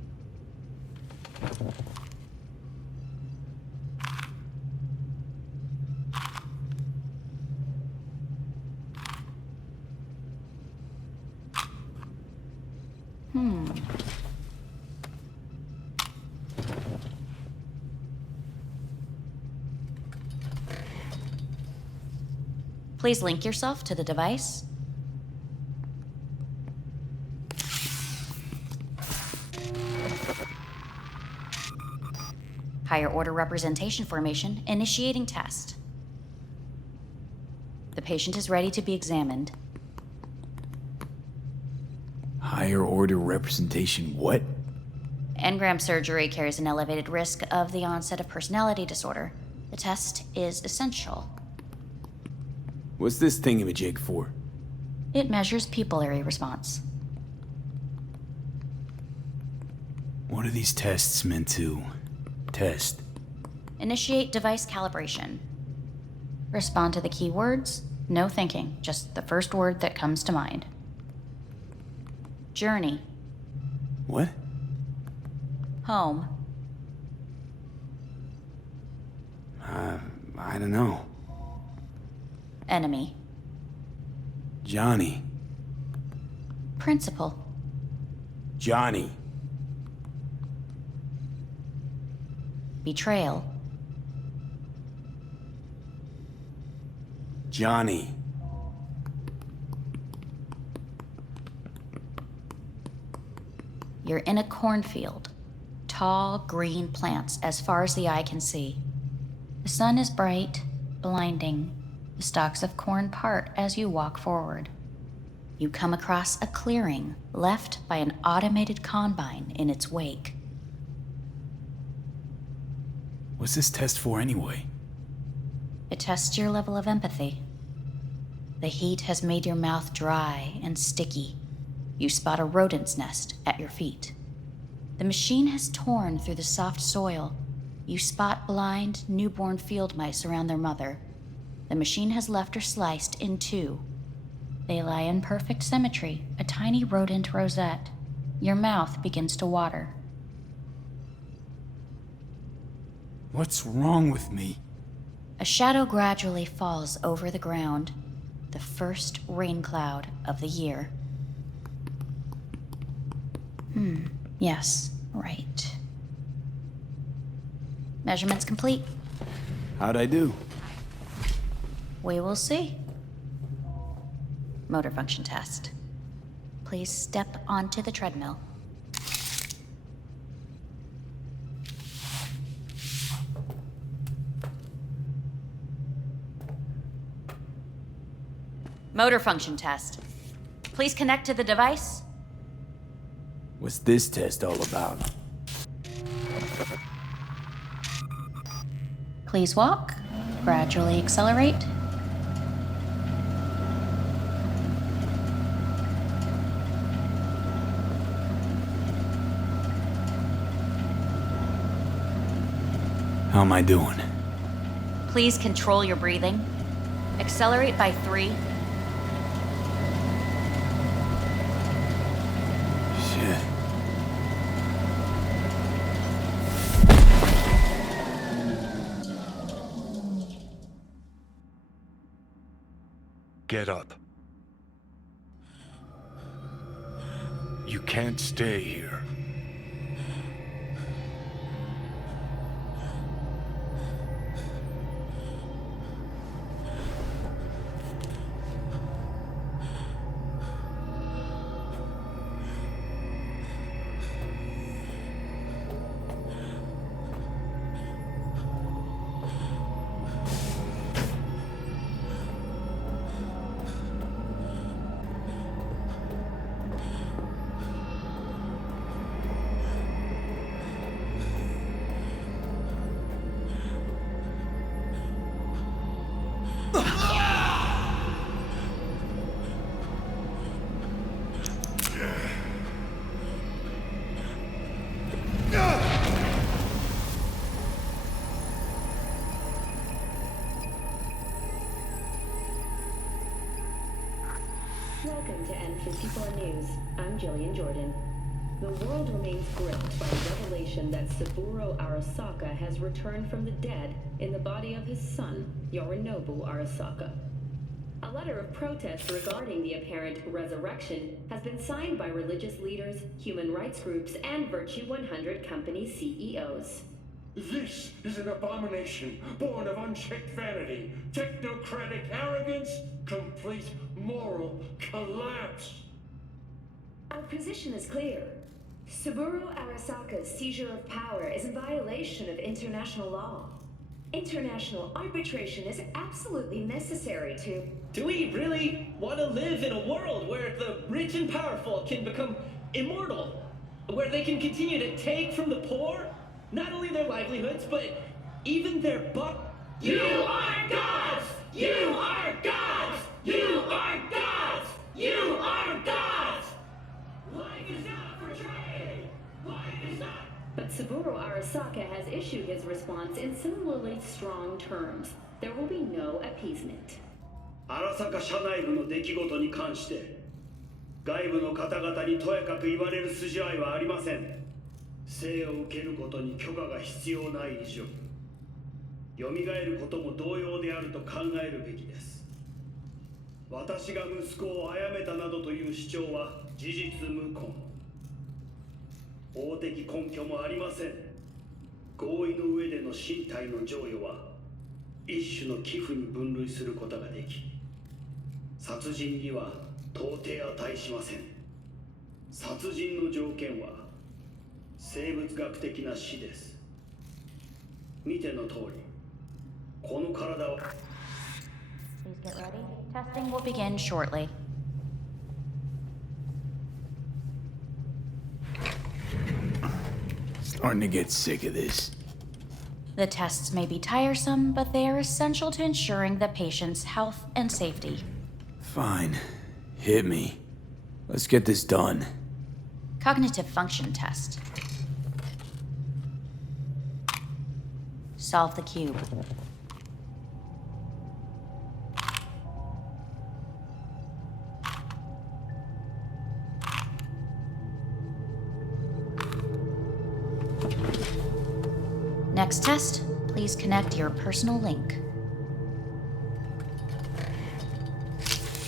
Please link yourself to the device. Higher order representation formation, initiating test. The patient is ready to be examined. Higher order representation what? Engram surgery carries an elevated risk of the onset of personality disorder. The test is essential. What's this thingamajig for? It measures pupillary response. What are these tests meant to test? Initiate device calibration. Respond to the keywords. No thinking, just the first word that comes to mind. Journey. What? Home. I don't know. Enemy. Johnny. Principal. Johnny. Betrayal. Johnny. You're in a cornfield. Tall, green plants as far as the eye can see. The sun is bright, blinding. The stalks of corn part as you walk forward. You come across a clearing left by an automated combine in its wake. What's this test for anyway? It tests your level of empathy. The heat has made your mouth dry and sticky. You spot a rodent's nest at your feet. The machine has torn through the soft soil. You spot blind, newborn field mice around their mother. The machine has left her sliced in two. They lie in perfect symmetry, a tiny rodent rosette. Your mouth begins to water. What's wrong with me? A shadow gradually falls over the ground. The first rain cloud of the year. Yes, right. Measurements complete. How'd I do? We will see. Motor function test. Please step onto the treadmill. Motor function test. Please connect to the device. What's this test all about? Please walk. Gradually accelerate. How am I doing? Please control your breathing. Accelerate by 3. Shit. Get up. You can't stay here. Welcome to N54 News. I'm Jillian Jordan. The world remains gripped by the revelation that Saburo Arasaka has returned from the dead in the body of his son, Yorinobu Arasaka. A letter of protest regarding the apparent resurrection has been signed by religious leaders, human rights groups, and Virtue 100 company CEOs. This is an abomination born of unchecked vanity, technocratic arrogance, complete moral collapse. Our position is clear. Saburo Arasaka's seizure of power is in violation of international law. International arbitration is absolutely necessary to... Do we really want to live in a world where the rich and powerful can become immortal? Where they can continue to take from the poor? Not only their livelihoods, but even their You are gods! You are gods! You are gods! You are gods! Life is not for trade! Life is not... But Saburo Arasaka has issued his response in similarly strong terms. There will be no appeasement. 荒坂社内部の出来事に関して外部の方々にとやかく言われる筋合いはありません。生を受けることに許可が必要ない以上、蘇ることも同様であると考えるべきです。私が息子を殺めたなどという主張は事実無根。法的根拠もありません。合意の上での身体の贈与は一種の寄付に分類することができ、殺人には到底値しません。殺人の条件は生物学的な死です。見ての通り、この体を。 Please get ready. Testing will begin shortly. Starting to get sick of this. The tests may be tiresome, but they are essential to ensuring the patient's health and safety. Fine. Hit me. Let's get this done. Cognitive function test. Solve the cube. Next test, please connect your personal link.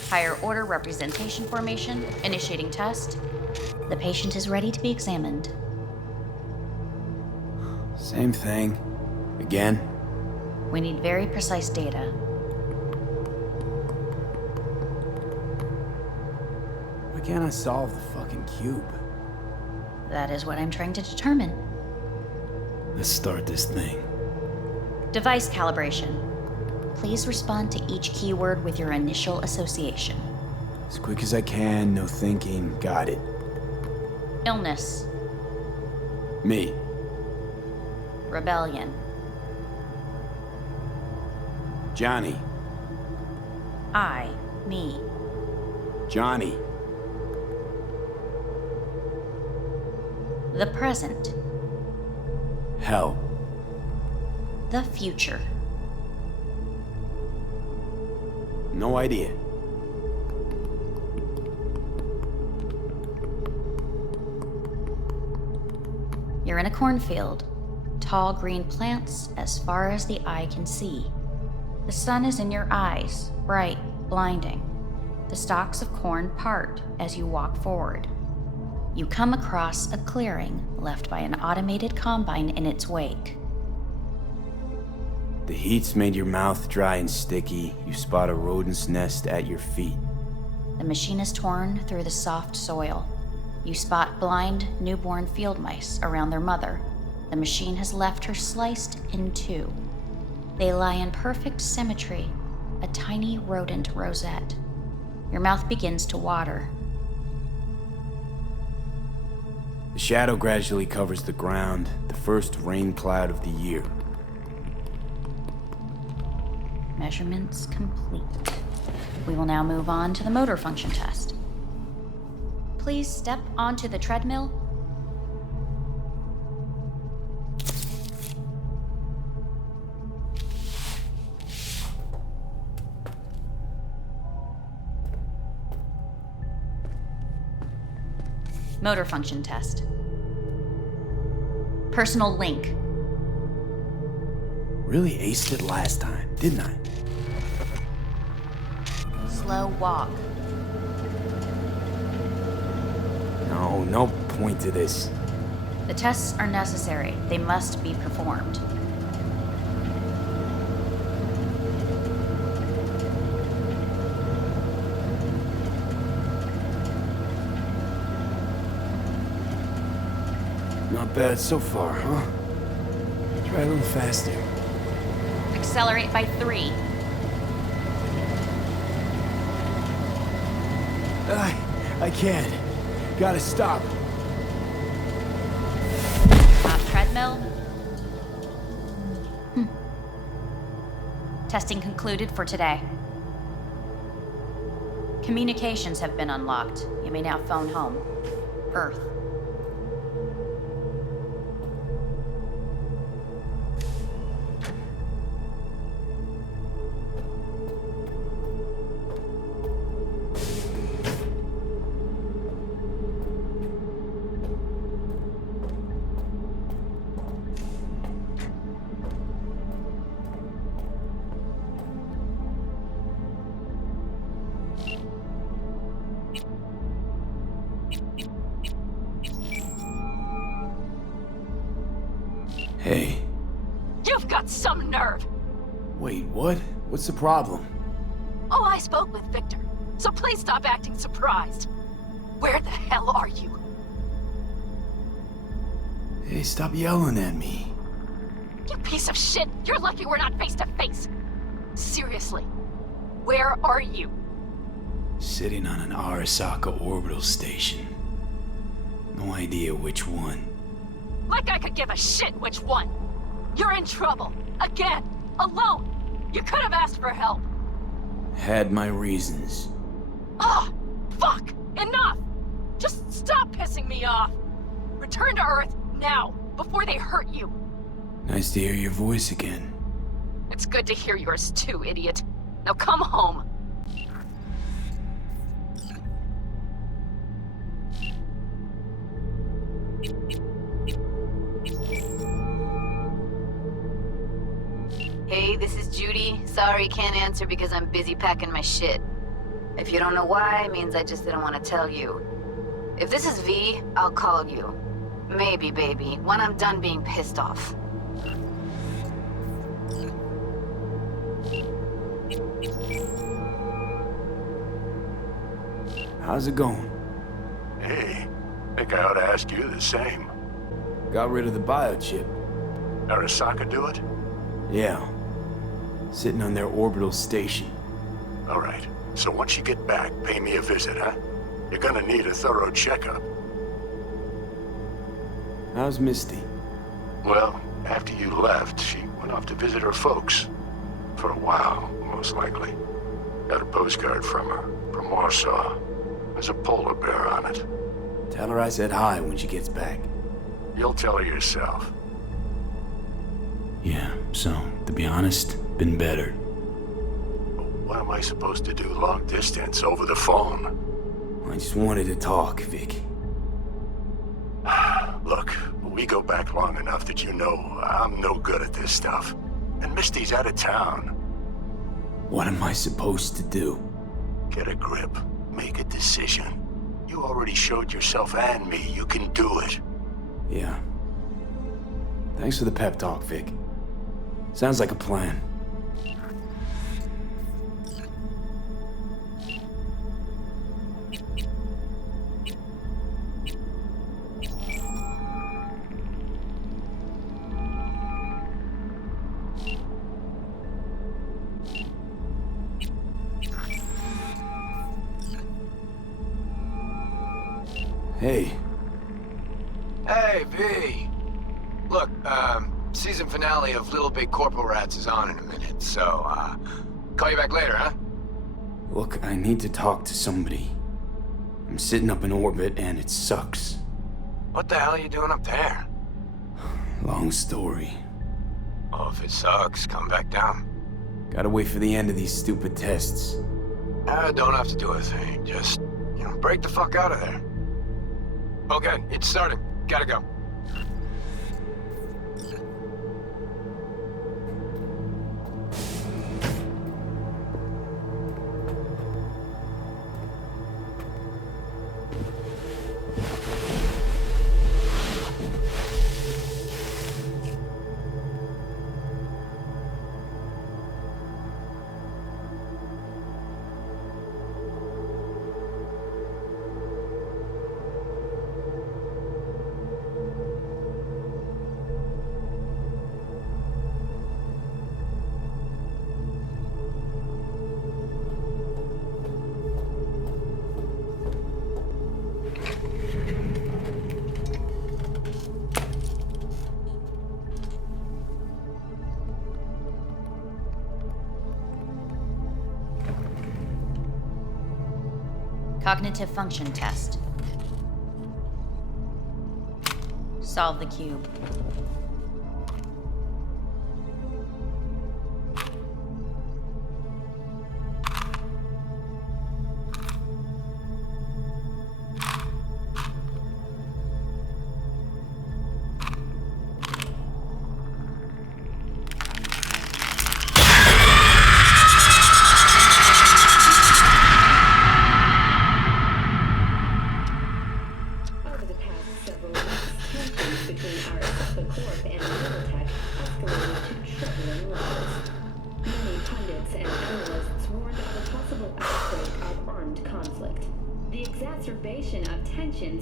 Higher order representation formation, initiating test. The patient is ready to be examined. Same thing. Again? We need very precise data. can't I solve the fucking cube? That is what I'm trying to determine. Let's start this thing. Device calibration. Please respond to each keyword with your initial association. As quick as I can, no thinking, got it. Illness. Me. Rebellion. Johnny. Me. Johnny. The present. Hell. The future. No idea. You're in a cornfield. Tall green plants as far as the eye can see. The sun is in your eyes, bright, blinding. The stalks of corn part as you walk forward. You come across a clearing left by an automated combine in its wake. The heat's made your mouth dry and sticky. You spot a rodent's nest at your feet. The machine is torn through the soft soil. You spot blind, newborn field mice around their mother. The machine has left her sliced in two. They lie in perfect symmetry, a tiny rodent rosette. Your mouth begins to water. The shadow gradually covers the ground, the first rain cloud of the year. Measurements complete. We will now move on to the motor function test. Please step onto the treadmill. Motor function test. Personal link. Really aced it last time, didn't I? Slow walk. No point to this. The tests are necessary. They must be performed. Not bad so far, huh? Try a little faster. Accelerate by 3. I can't. Gotta stop. Stop treadmill. Testing concluded for today. Communications have been unlocked. You may now phone home. Earth. Hey. You've got some nerve! Wait, what? What's the problem? Oh, I spoke with Victor, so please stop acting surprised. Where the hell are you? Hey, stop yelling at me. You piece of shit! You're lucky we're not face to face! Seriously, where are you? Sitting on an Arasaka orbital station. No idea which one. Like I could give a shit which one! You're in trouble! Again! Alone! You could have asked for help! Had my reasons. Ah! Fuck! Enough! Just stop pissing me off! Return to Earth, now, before they hurt you! Nice to hear your voice again. It's good to hear yours too, idiot. Now come home. Hey, this is Judy. Sorry, can't answer because I'm busy packing my shit. If you don't know why, it means I just didn't want to tell you. If this is V, I'll call you. Maybe, baby, when I'm done being pissed off. How's it going? think I ought to ask you the same. Got rid of the biochip. Arasaka do it? Yeah. Sitting on their orbital station. All right. So once you get back, pay me a visit, huh? You're gonna need a thorough checkup. How's Misty? Well, after you left, she went off to visit her folks. For a while, most likely. Got a postcard from her, from Warsaw. There's a polar bear on it. Tell her I said hi when she gets back. You'll tell her yourself. Yeah, so, to be honest, been better. What am I supposed to do long distance over the phone? I just wanted to talk, Vic. Look, we go back long enough that you know I'm no good at this stuff. And Misty's out of town. What am I supposed to do? Get a grip. Make a decision. You already showed yourself and me you can do it. Yeah. Thanks for the pep talk, Vic. Sounds like a plan. Hey. Hey, V. Look, season finale of Little Big Corporal Rats is on in a minute, so, call you back later, huh? Look, I need to talk to somebody. I'm sitting up in orbit and it sucks. What the hell are you doing up there? Long story. Oh, if it sucks, come back down. Gotta wait for the end of these stupid tests. Don't have to do a thing, just, break the fuck out of there. Okay, it's starting. Gotta go. Cognitive function test. Solve the cube.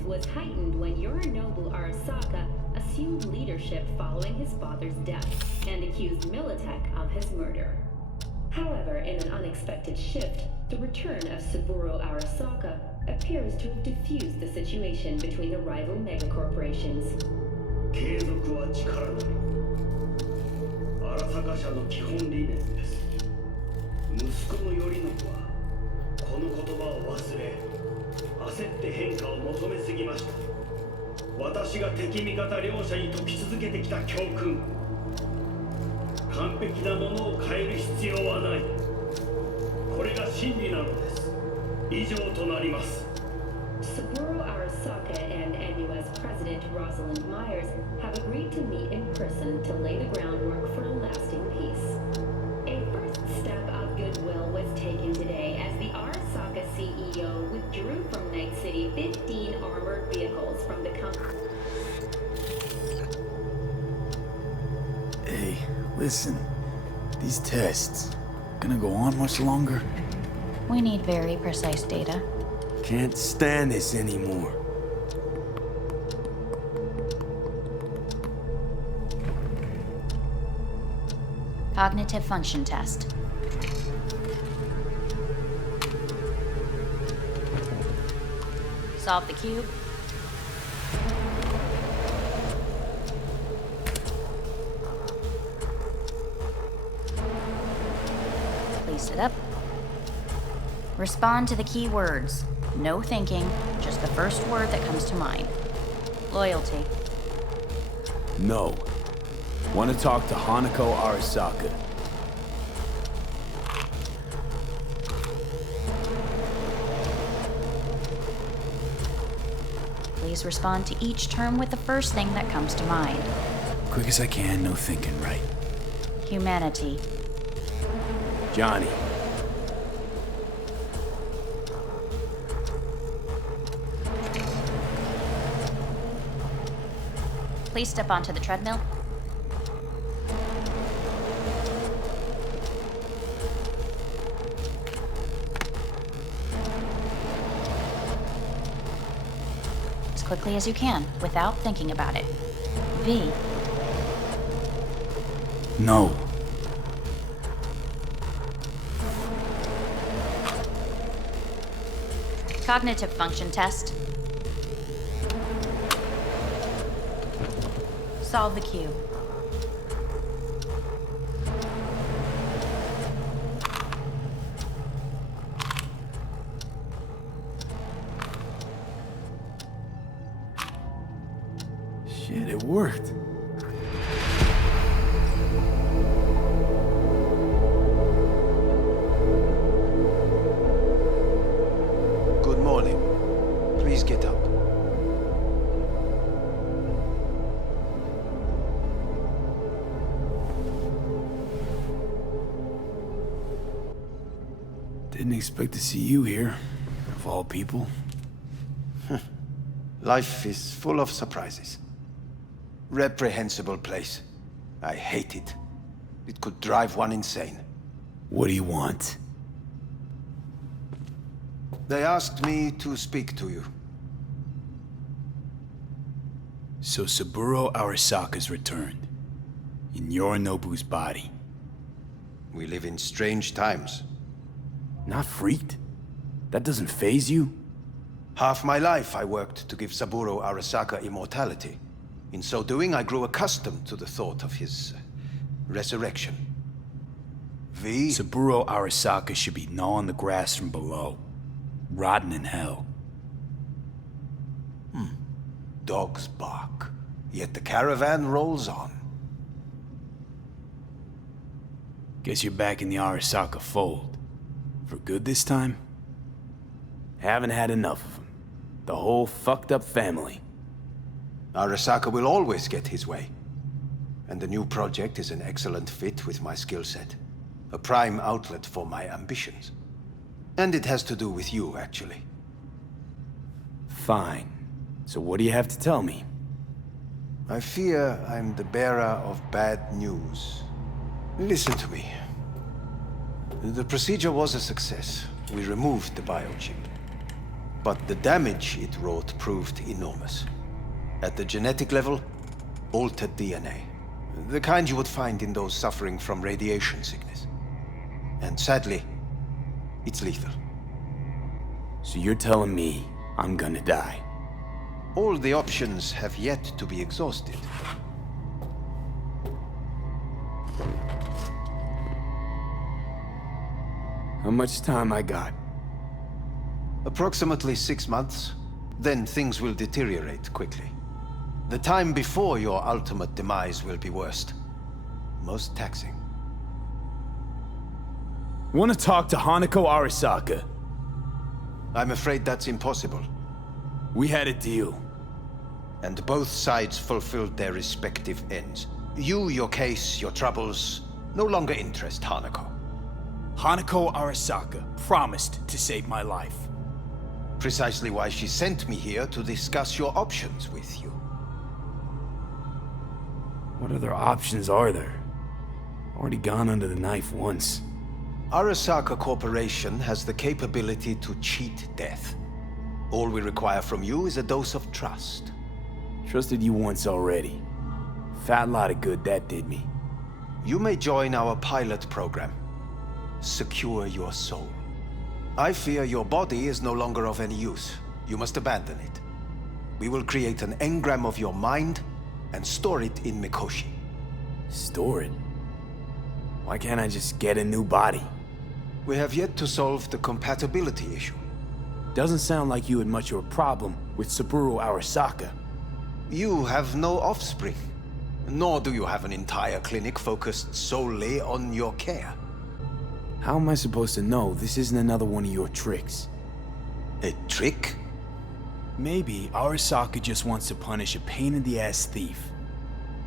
Was heightened when Yorinobu Arasaka assumed leadership following his father's death and accused Militech of his murder. However, in an unexpected shift, the return of Saburo Arasaka appears to have diffused the situation between the rival megacorporations. 継続は力なり。荒坂社の基本理念です。息子の頼信はこの言葉を忘れ、焦って変化を求めすぎました。私が敵味方両者に説き続けてきた教訓。完璧なものを変える必要はない。これが真理なのです。以上となります。Saburo Arasaka and NUS President Rosalind Myers have agreed to meet in person to lay the groundwork for a lasting peace. A first step of goodwill was taken today as the Arasaka CEO withdrew from Night City 15 armored vehicles from the company. Hey, listen. These tests, gonna go on much longer? We need very precise data. Can't stand this anymore. Cognitive function test. Solve the cube. Place it up. Respond to the key words. No thinking, just the first word that comes to mind. Loyalty. No. Want to talk to Hanako Arasaka. Please respond to each term with the first thing that comes to mind. Quick as I can, no thinking, right? Humanity. Johnny. Please step onto the treadmill. As quickly as you can, without thinking about it. V. No. Cognitive function test. Solve the cube. Shit, it worked. Good morning. Please get up. Didn't expect to see you here, of all people. Life is full of surprises. Reprehensible place. I hate it. It could drive one insane. What do you want? They asked me to speak to you. So Saburo Arasaka's returned. In Yorinobu's body. We live in strange times. Not freaked? That doesn't faze you? Half my life I worked to give Saburo Arasaka immortality. In so doing, I grew accustomed to the thought of his resurrection. V? Saburo Arasaka should be gnawing the grass from below. Rotting in hell. Dogs bark, yet the caravan rolls on. Guess you're back in the Arasaka fold. For good this time? Haven't had enough of them. The whole fucked up family. Arasaka will always get his way. And the new project is an excellent fit with my skill set. A prime outlet for my ambitions. And it has to do with you, actually. Fine. So what do you have to tell me? I fear I'm the bearer of bad news. Listen to me. The procedure was a success. We removed the biochip. But the damage it wrought proved enormous. At the genetic level, altered DNA. The kind you would find in those suffering from radiation sickness. And sadly, it's lethal. So you're telling me I'm gonna die? All the options have yet to be exhausted. How much time I got? Approximately 6 months. Then things will deteriorate quickly. The time before your ultimate demise will be worst. Most taxing. Want to talk to Hanako Arasaka? I'm afraid that's impossible. We had a deal. And both sides fulfilled their respective ends. You, your case, your troubles, no longer interest Hanako. Hanako Arasaka promised to save my life. Precisely why she sent me here to discuss your options with you. What other options are there? Already gone under the knife once. Arasaka Corporation has the capability to cheat death. All we require from you is a dose of trust. Trusted you once already. Fat lot of good that did me. You may join our pilot program. Secure your soul. I fear your body is no longer of any use. You must abandon it. We will create an engram of your mind and store it in Mikoshi. Store it? Why can't I just get a new body? We have yet to solve the compatibility issue. Doesn't sound like you had much of a problem with Saburo Arasaka. You have no offspring, nor do you have an entire clinic focused solely on your care. How am I supposed to know this isn't another one of your tricks? A trick? Maybe Arasaka just wants to punish a pain-in-the-ass thief.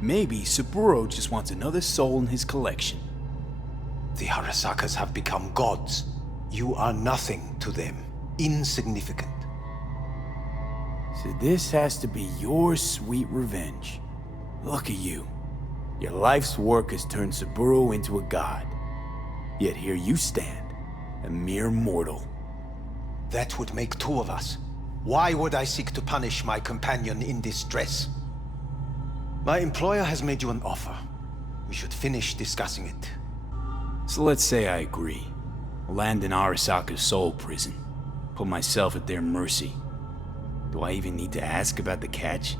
Maybe Saburo just wants another soul in his collection. The Arasakas have become gods. You are nothing to them. Insignificant. So this has to be your sweet revenge. Look at you. Your life's work has turned Saburo into a god. Yet here you stand, a mere mortal. That would make two of us. Why would I seek to punish my companion in distress? My employer has made you an offer. We should finish discussing it. So let's say I agree. Land in Arasaka's soul prison. Put myself at their mercy. Do I even need to ask about the catch?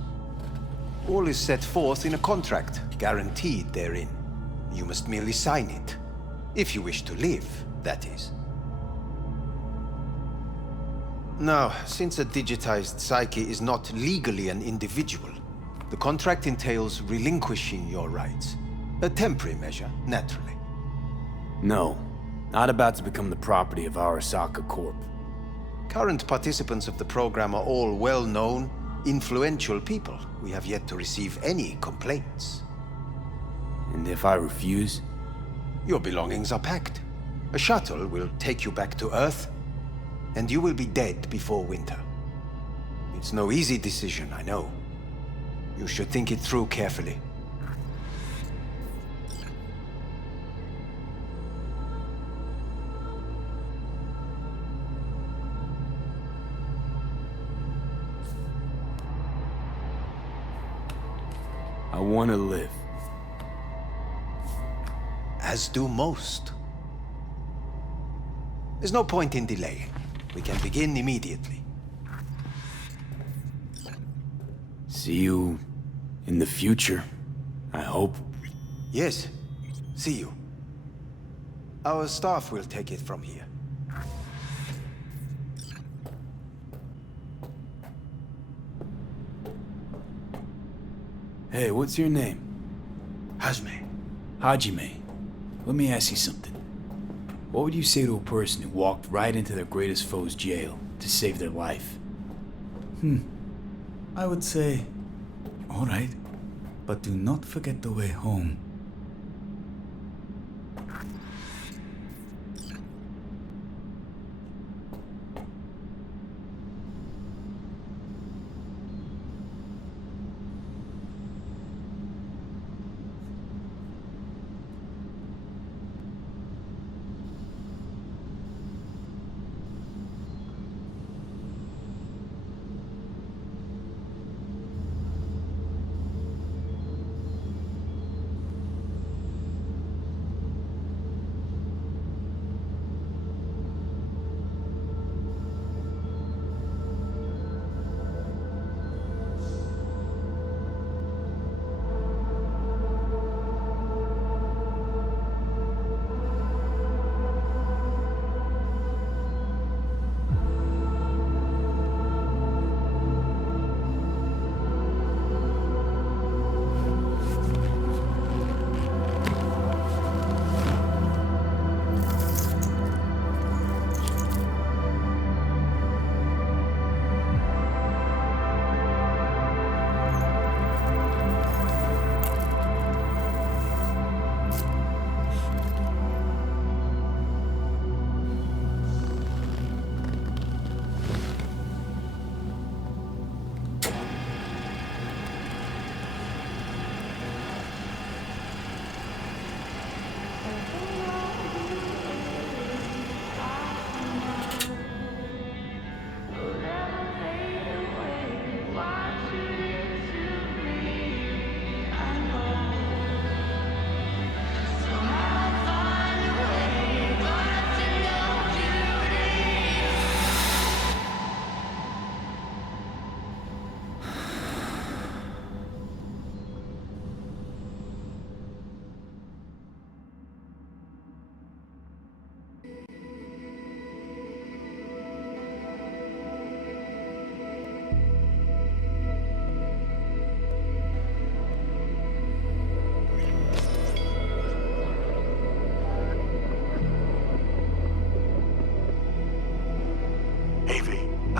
All is set forth in a contract, guaranteed therein. You must merely sign it. If you wish to live, that is. Now, since a digitized psyche is not legally an individual, the contract entails relinquishing your rights. A temporary measure, naturally. No, not about to become the property of Arasaka Corp. Current participants of the program are all well-known, influential people. We have yet to receive any complaints. And if I refuse? Your belongings are packed. A shuttle will take you back to Earth, and you will be dead before winter. It's no easy decision, I know. You should think it through carefully. I want to live. As do most. There's no point in delaying. We can begin immediately. See you in the future, I hope. Yes, see you. Our staff will take it from here. Hey, what's your name? Hajime. Hajime. Let me ask you something. What would you say to a person who walked right into their greatest foe's jail to save their life? I would say, all right, but do not forget the way home.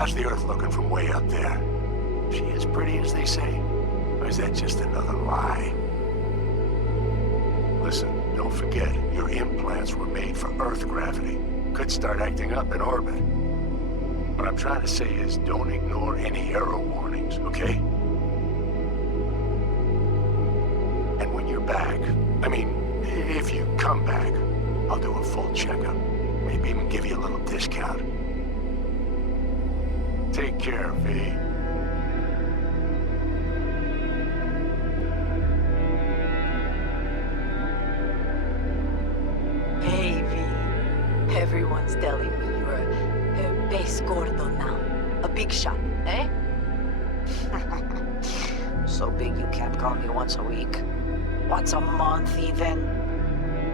How's the Earth looking from way up there? She as pretty as they say? Or is that just another lie? Listen, don't forget, your implants were made for Earth gravity. Could start acting up in orbit. What I'm trying to say is, don't ignore any error warnings, okay? And when you're back, I mean, if you come back, I'll do a full checkup. Maybe even give you a little discount. Take care, V. Hey, V. Everyone's telling me you're a base gordo now. A big shot, eh? So big you can't call me once a week. Once a month, even.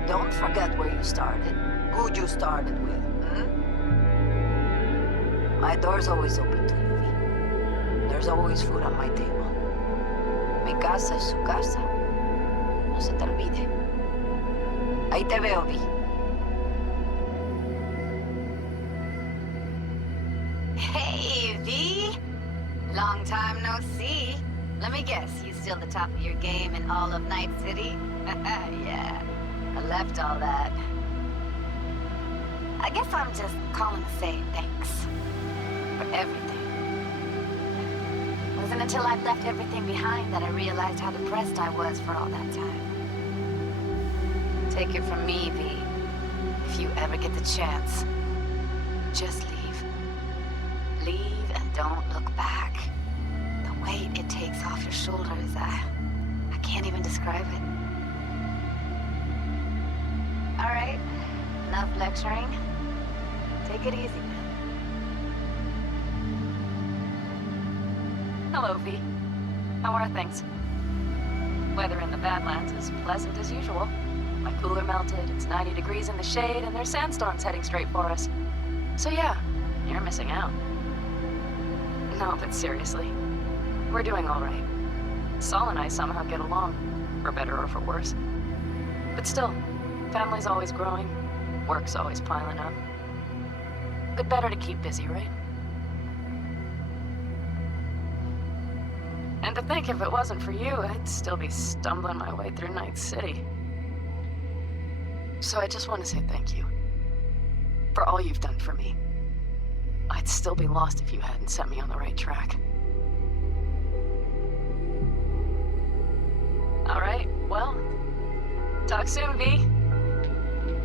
Don't forget where you started. Who'd you started with, My door's always open to you, V. There's always food on my table. Mi casa es su casa. No se te olvide. Ahí te veo, V. Hey, V! Long time no see. Let me guess, you still the top of your game in all of Night City? Yeah, I left all that. I guess I'm just calling to say thanks. For everything. It wasn't until I'd left everything behind that I realized how depressed I was for all that time. Take it from me, V. If you ever get the chance, just leave. Leave and don't look back. The weight it takes off your shoulders, I can't even describe it. All right, enough lecturing. Take it easy, man. Hello, V. How are things? Weather in the Badlands is pleasant as usual. My cooler melted, it's 90 degrees in the shade, and there's sandstorms heading straight for us. So yeah, you're missing out. No, but seriously, we're doing all right. Saul and I somehow get along, for better or for worse. But still, family's always growing, work's always piling up. But better to keep busy, right? And to think if it wasn't for you, I'd still be stumbling my way through Night City. So I just want to say thank you. For all you've done for me. I'd still be lost if you hadn't set me on the right track. All right, well, talk soon, V.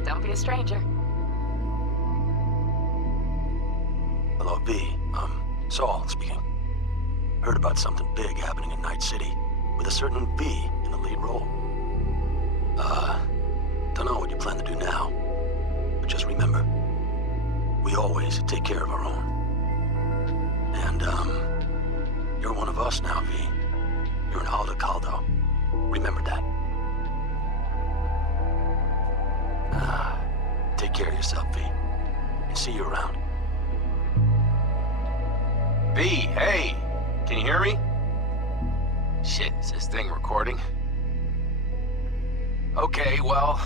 Don't be a stranger. Hello, V. Saul speaking. Heard about something big happening in Night City, with a certain V in the lead role. Don't know what you plan to do now, but just remember, we always take care of our own. And, you're one of us now, V. You're an Aldo Caldo. Remember that. Take care of yourself, V. And see you around. V, hey! Can you hear me? Shit, is this thing recording? Okay, well,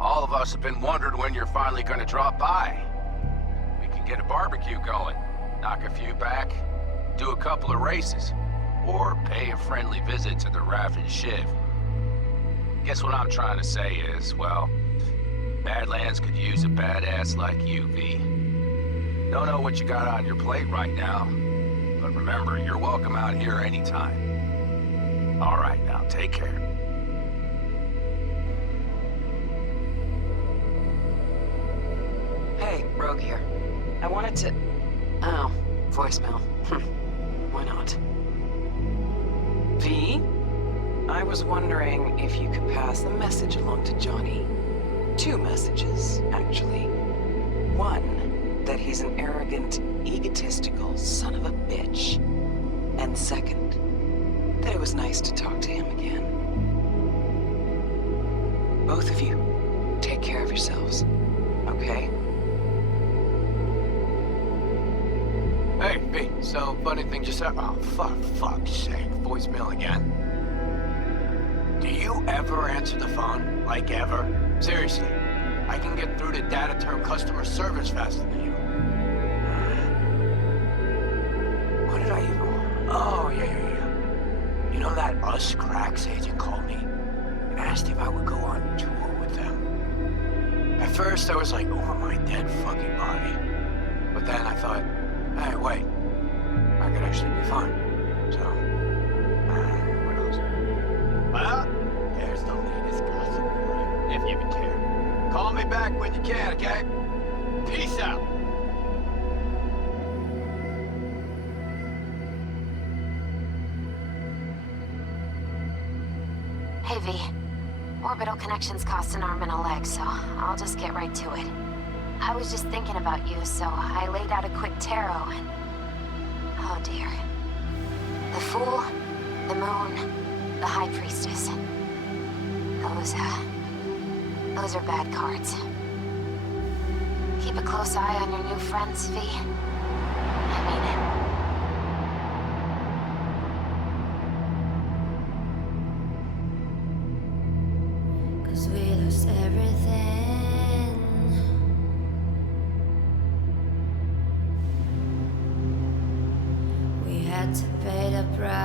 all of us have been wondering when you're finally gonna drop by. We can get a barbecue going, knock a few back, do a couple of races, or pay a friendly visit to the Raft and Shiv. Guess what I'm trying to say is, well, Badlands could use a badass like you, V. Don't know what you got on your plate right now, but remember, you're welcome out here anytime. All right, now, take care. Hey, Rogue here. I wanted to... Oh, voicemail. Why not? V? I was wondering if you could pass the message along to Johnny. 2 messages, actually. One, that he's an arrogant, egotistical son of a bitch. And second, that it was nice to talk to him again. Both of you, take care of yourselves, okay? Hey, V, so funny thing just happened. Oh, fuck's sake, voicemail again. Do you ever answer the phone? Like ever? Seriously, I can get through to Data Term customer service faster than you. Oh, yeah. You know that Us Cracks agent called me and asked if I would go on tour with them. At first, I was like, over my dead fucking body. But then I thought, hey, wait. I could actually be fun. So, what else? Well, there's the latest gossip for you, if you even care. Call me back when you can, okay? Peace out. Hey, V. Orbital connections cost an arm and a leg, so I'll just get right to it. I was just thinking about you, so I laid out a quick tarot and... oh dear. The Fool, the Moon, the High Priestess. Those are bad cards. Keep a close eye on your new friends, V. I mean it. 'Cause we lost everything. We had to pay the price.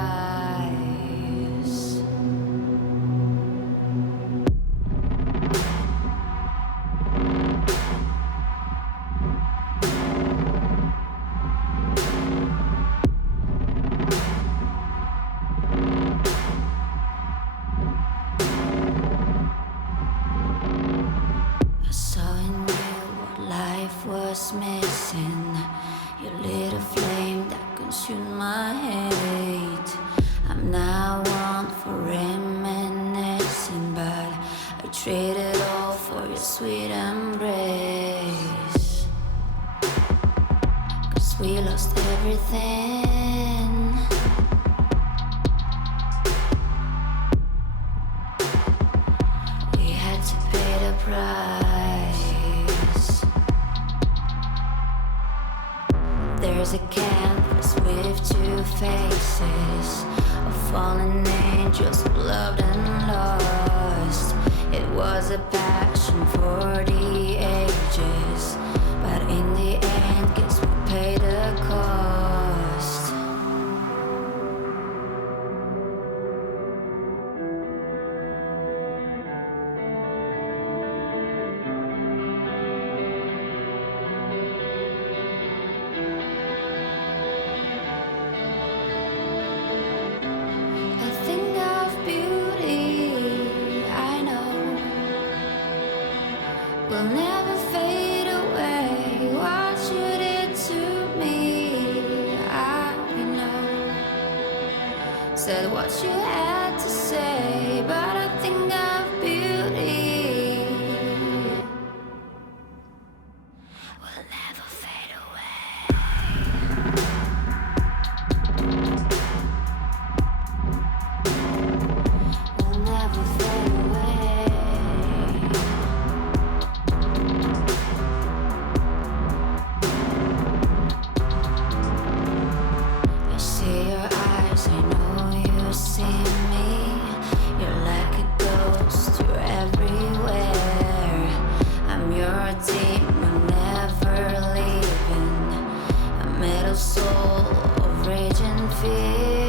I saw in you what life was missing. You lit a flame that consumed my hate. I'm now one for reminiscing, but I traded all for your sweet embrace. 'Cause we lost everything. We had to pay the price. There's a canvas with two faces of fallen angels who loved and lost. It was a passion for the ages, but in the end, guess we paid the cost. A thing of beauty, I know, will never fade away. What you did to me, I know. Said what you had to say, but a thing of beauty will never fade away. Will never fade away. I see your eyes, I know you see me. You're like a ghost, you're everywhere. I'm your demon, never leaving. A metal soul of rage and fear.